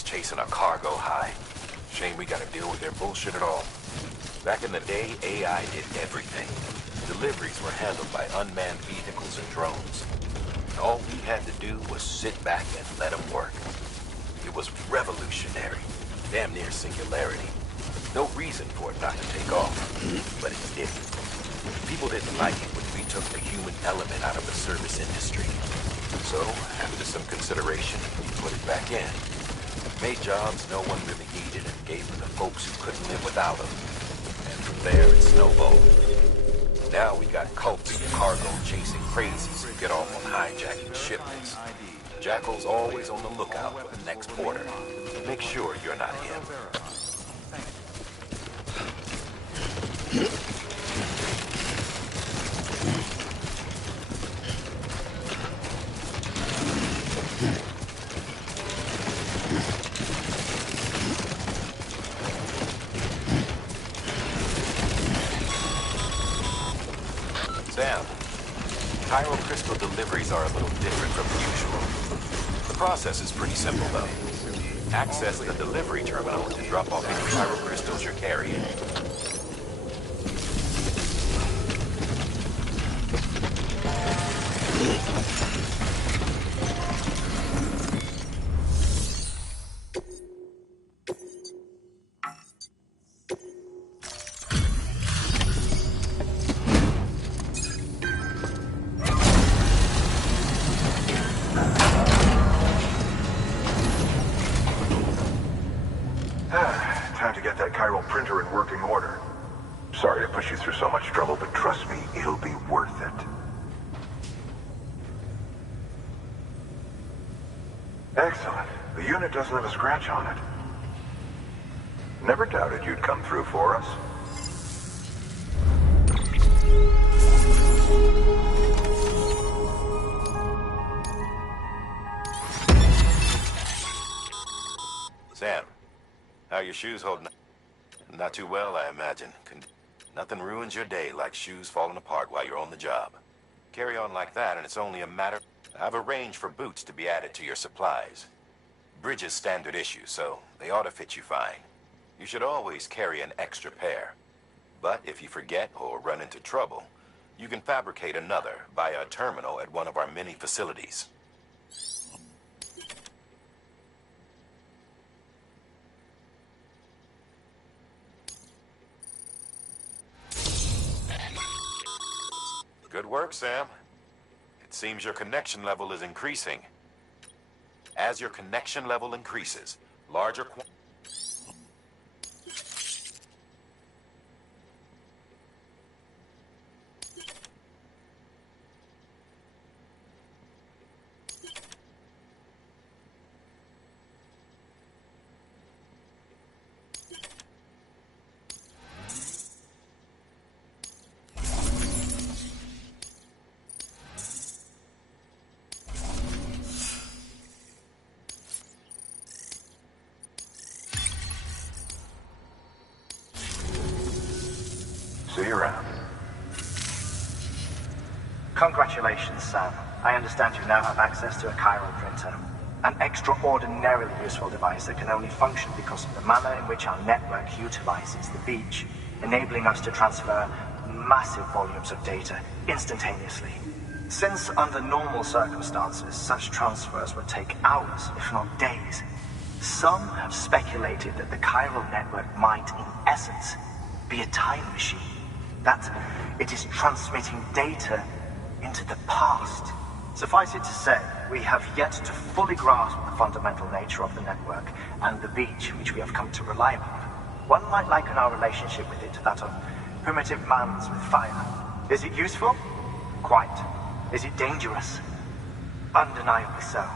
Chasing a cargo high. Shame we gotta deal with their bullshit at all. Back in the day, AI did everything. Deliveries were handled by unmanned vehicles and drones. All we had to do was sit back and let them work. It was revolutionary, damn near singularity. No reason for it not to take off, but it didn't. People didn't like it when we took the human element out of the service industry. So, after some consideration, we put it back in. Made jobs no one really needed and gave them to folks who couldn't live without them. And from there, it snowballed. Now we got culty cargo chasing crazies who get off on hijacking shipments. Jackal's always on the lookout for the next order. Make sure you're not him. Sam, Cairo crystal deliveries are a little different from usual. The process is pretty simple, though. Access the delivery terminal to drop off any Cairo crystals you're carrying. Time to get that chiral printer in working order. Sorry to push you through so much trouble, but trust me, it'll be worth it. Excellent. The unit doesn't have a scratch on it. Never doubted you'd come through for us. Sam, how are your shoes holding up? Not too well, I imagine. Nothing ruins your day like shoes falling apart while you're on the job. Carry on like that, and it's only a matter... I've arranged for boots to be added to your supplies. Bridges standard issue, so they ought to fit you fine. You should always carry an extra pair. But if you forget or run into trouble, you can fabricate another via a terminal at one of our many facilities. Good work, Sam. It seems your connection level is increasing. As your connection level increases, larger See you around. Congratulations, Sam. I understand you now have access to a chiral printer. An extraordinarily useful device that can only function because of the manner in which our network utilizes the beach, enabling us to transfer massive volumes of data instantaneously. Since under normal circumstances, such transfers would take hours, if not days, some have speculated that the chiral network might, in essence, be a time machine. That it is transmitting data into the past. Suffice it to say, we have yet to fully grasp the fundamental nature of the network and the beach which we have come to rely upon. One might liken our relationship with it to that of primitive man's with fire. Is it useful? Quite. Is it dangerous? Undeniably so.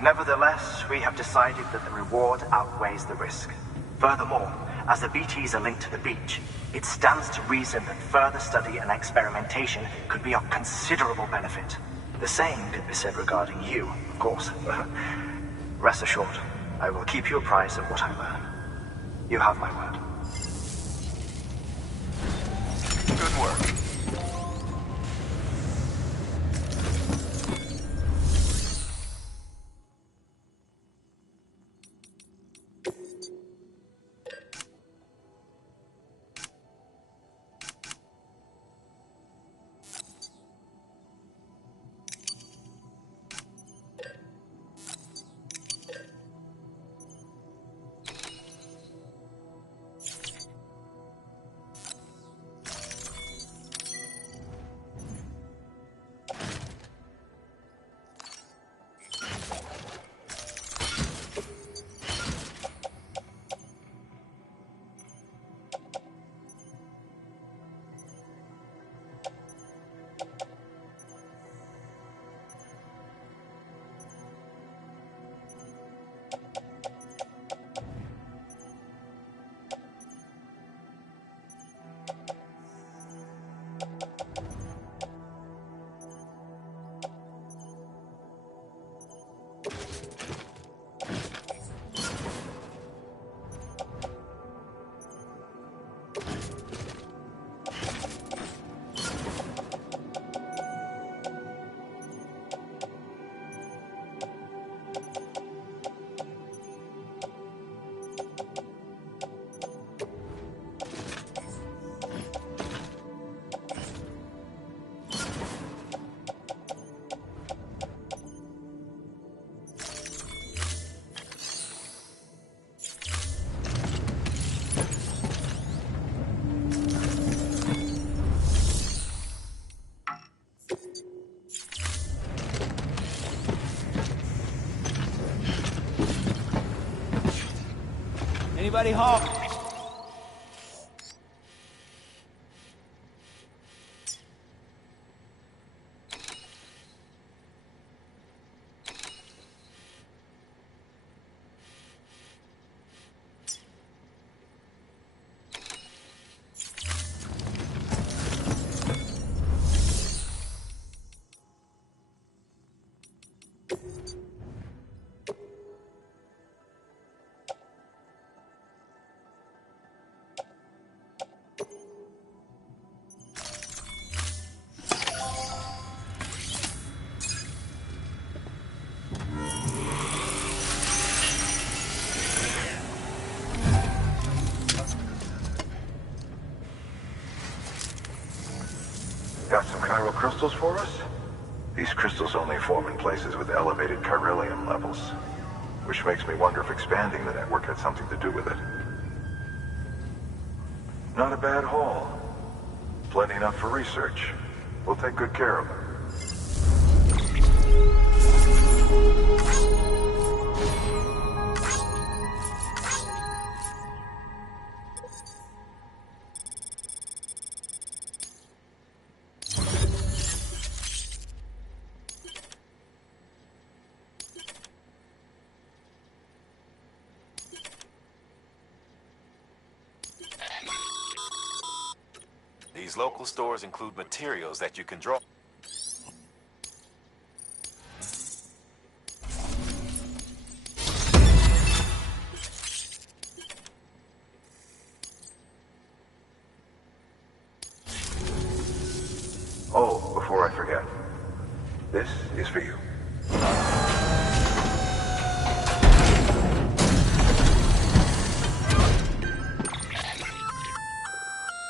Nevertheless, we have decided that the reward outweighs the risk. Furthermore, as the BTs are linked to the beach, it stands to reason that further study and experimentation could be of considerable benefit. The same could be said regarding you, of course. Rest assured, I will keep you apprised of what I learn. You have my word. Good work. Anybody home? Got some chiral crystals for us? These crystals only form in places with elevated chiralium levels, which makes me wonder if expanding the network had something to do with it. Not a bad haul. Plenty enough for research. We'll take good care of them. These local stores include materials that you can draw. Oh, before I forget, this is for you.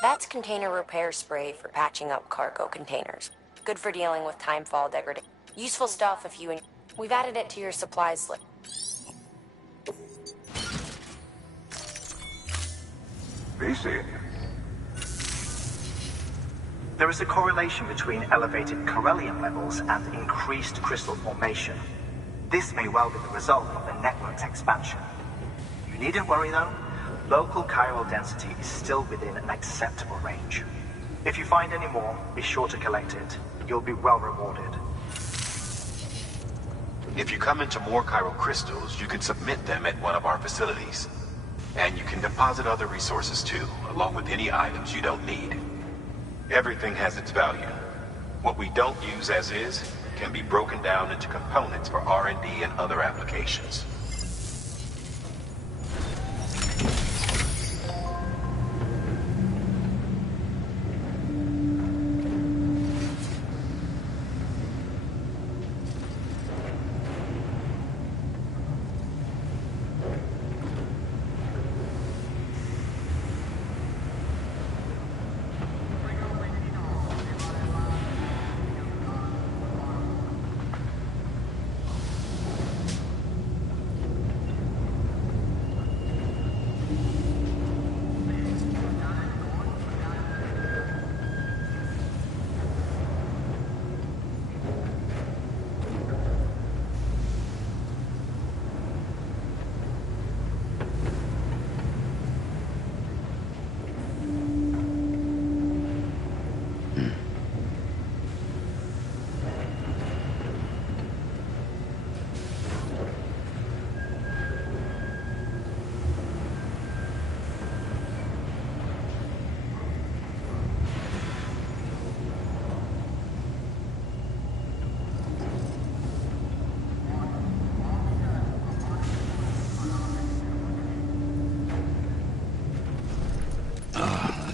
That's container repair spray for patching up cargo containers. Good for dealing with timefall degradation. Useful stuff if you... We've added it to your supplies list. VC. There is a correlation between elevated chiralium levels and increased crystal formation. This may well be the result of the network's expansion. You needn't worry though. Local chiral density is still within an acceptable range. If you find any more, be sure to collect it. You'll be well rewarded. If you come into more chiral crystals, you can submit them at one of our facilities. And you can deposit other resources too, along with any items you don't need. Everything has its value. What we don't use as is can be broken down into components for R&D and other applications.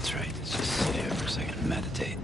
That's right. Let's just sit here for a second and meditate.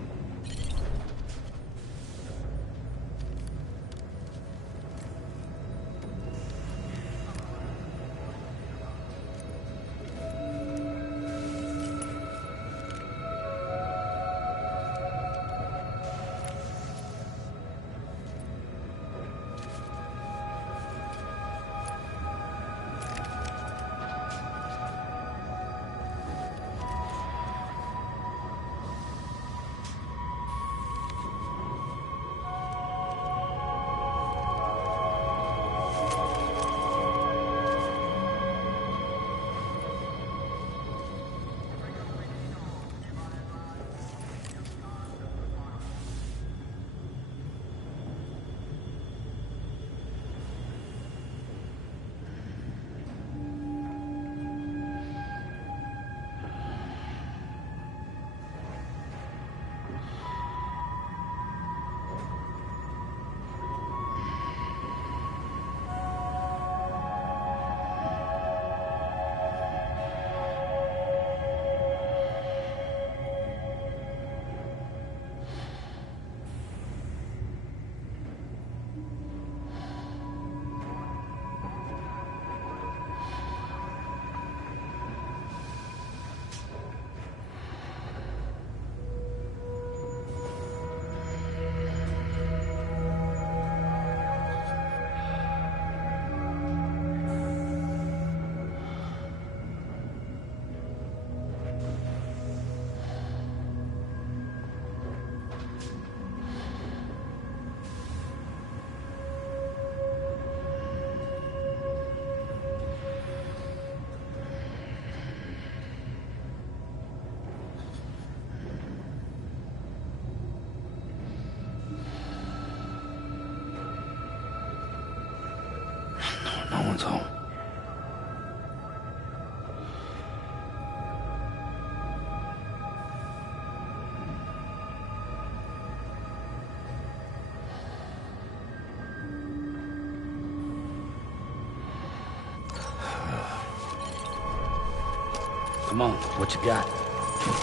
Come on, what you got?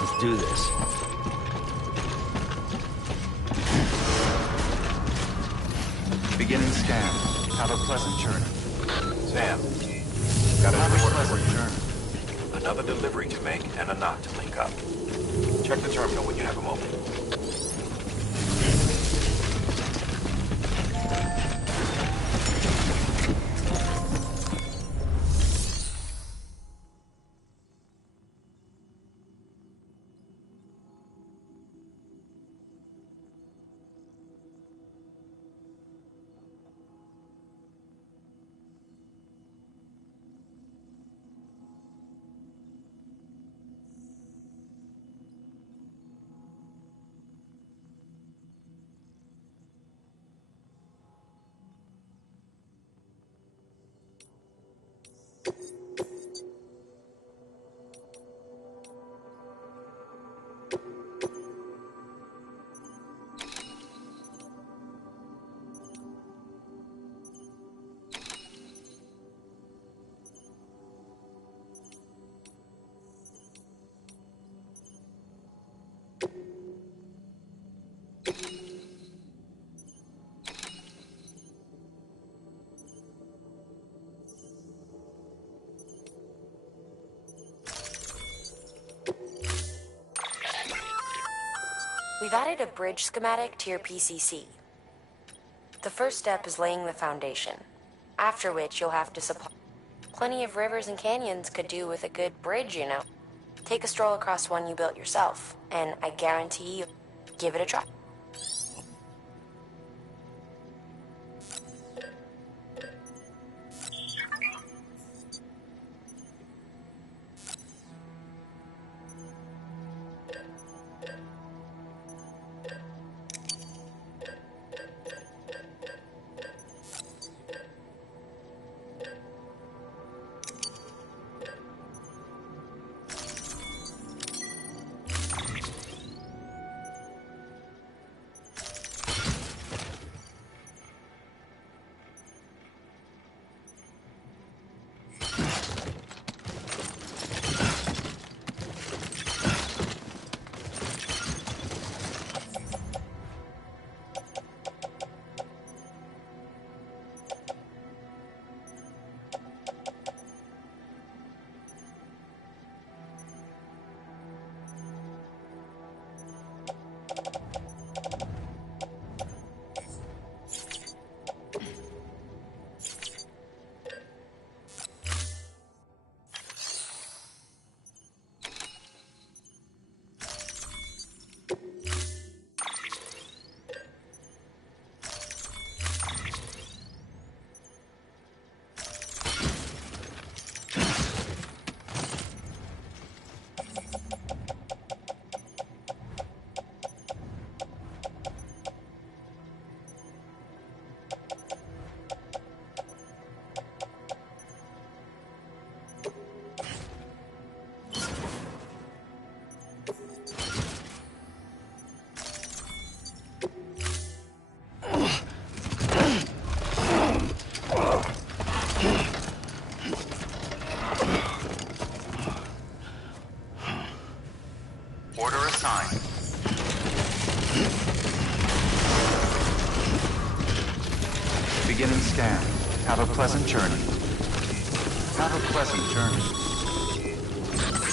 Let's do this. Beginning scan. Have a pleasant journey. Sam, got Have an a order pleasant for you. journey. Another delivery to make and a knot to link up. Check the terminal when you have a moment. We've added a bridge schematic to your PCC. The first step is laying the foundation, after which you'll have to supply. Plenty of rivers and canyons could do with a good bridge, you know. Take a stroll across one you built yourself, and I guarantee you'll give it a try. Order assigned. Beginning scan. Have a pleasant journey. Have a pleasant journey.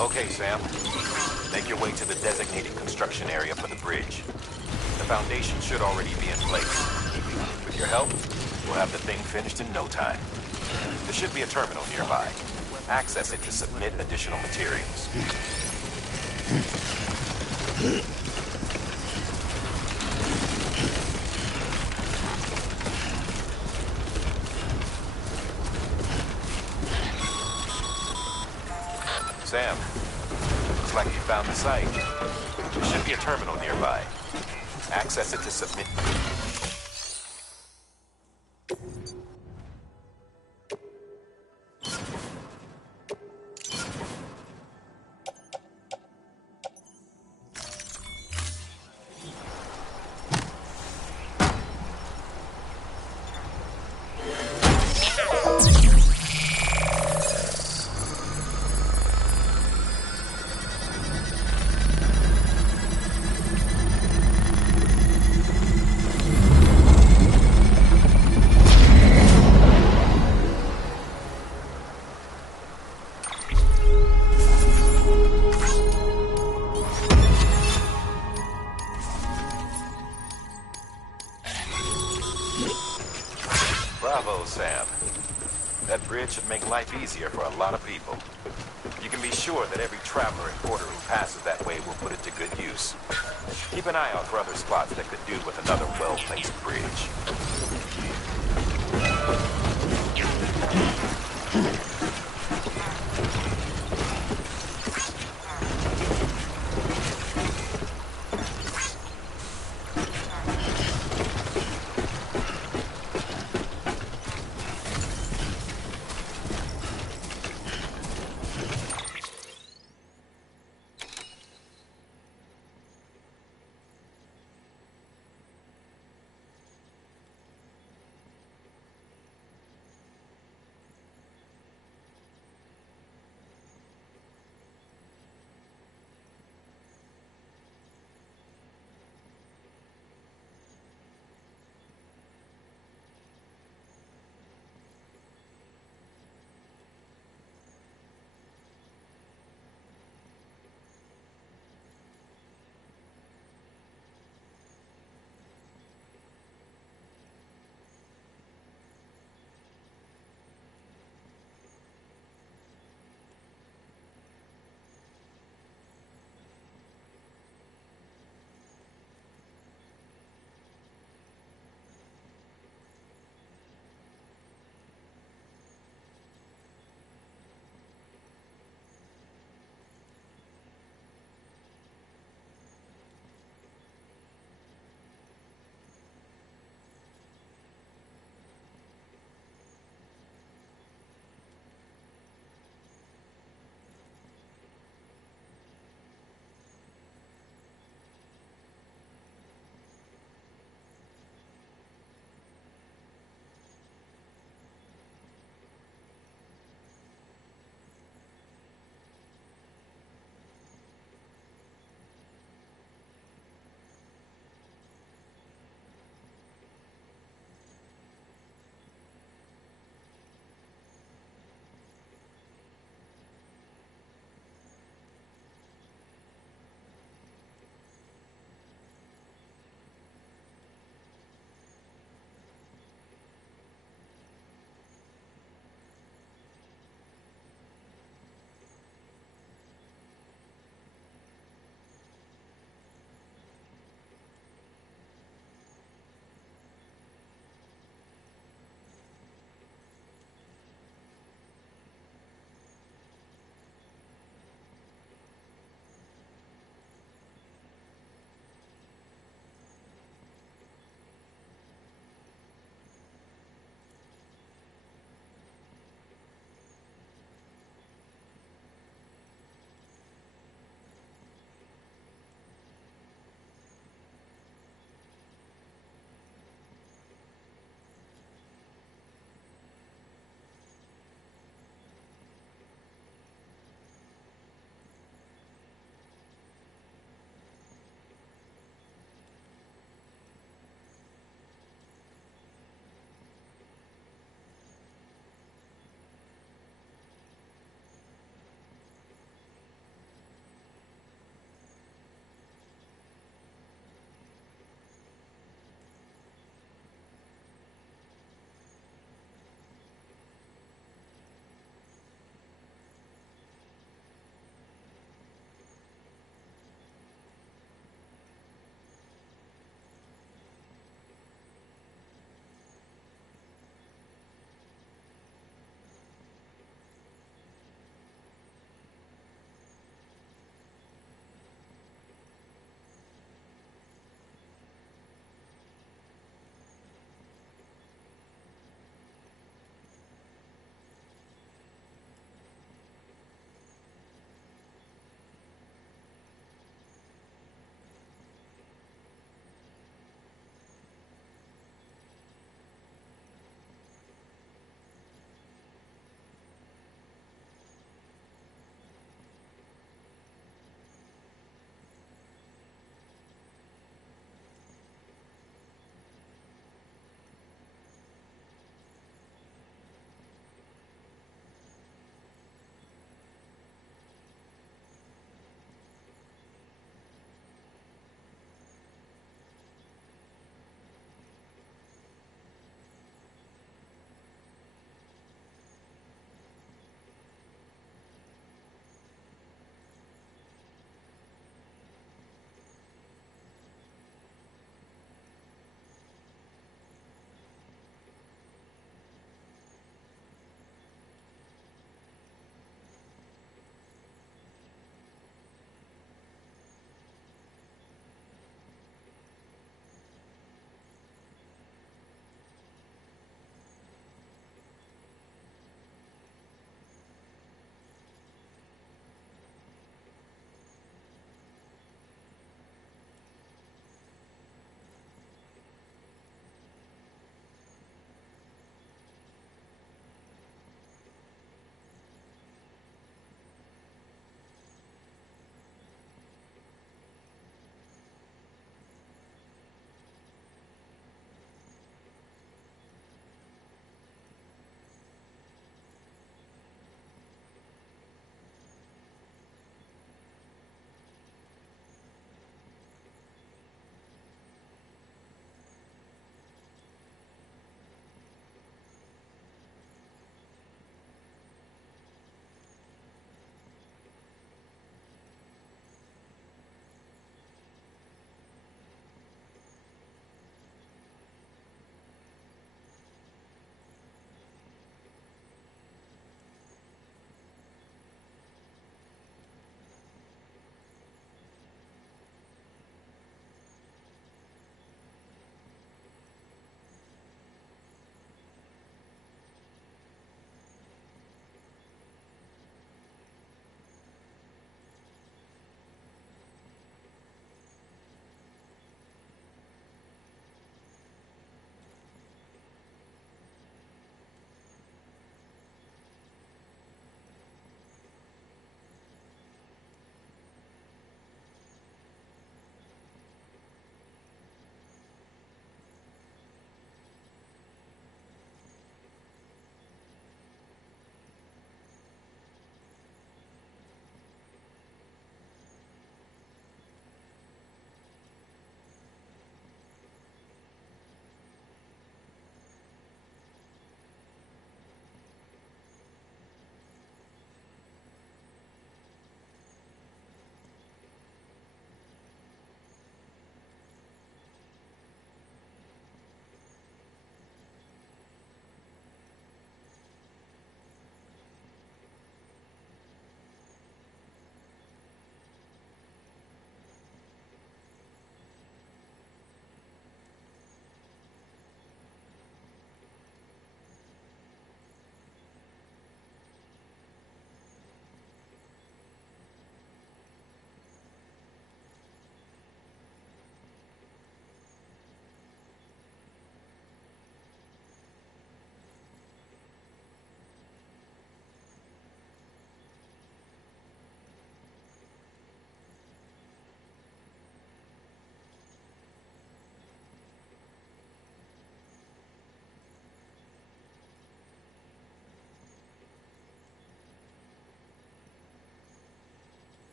Okay, Sam. Make your way to the designated construction area for the bridge. The foundation should already be in place. With your help, we'll have the thing finished in no time. There should be a terminal nearby. Access it to submit additional materials. Sam, looks like you found the site. There should be a terminal nearby. Access it to submit. Bravo, Sam. That bridge should make life easier for a lot of people. You can be sure that every traveler and porter who passes that way will put it to good use. Keep an eye out for other spots that could do with another well-placed bridge.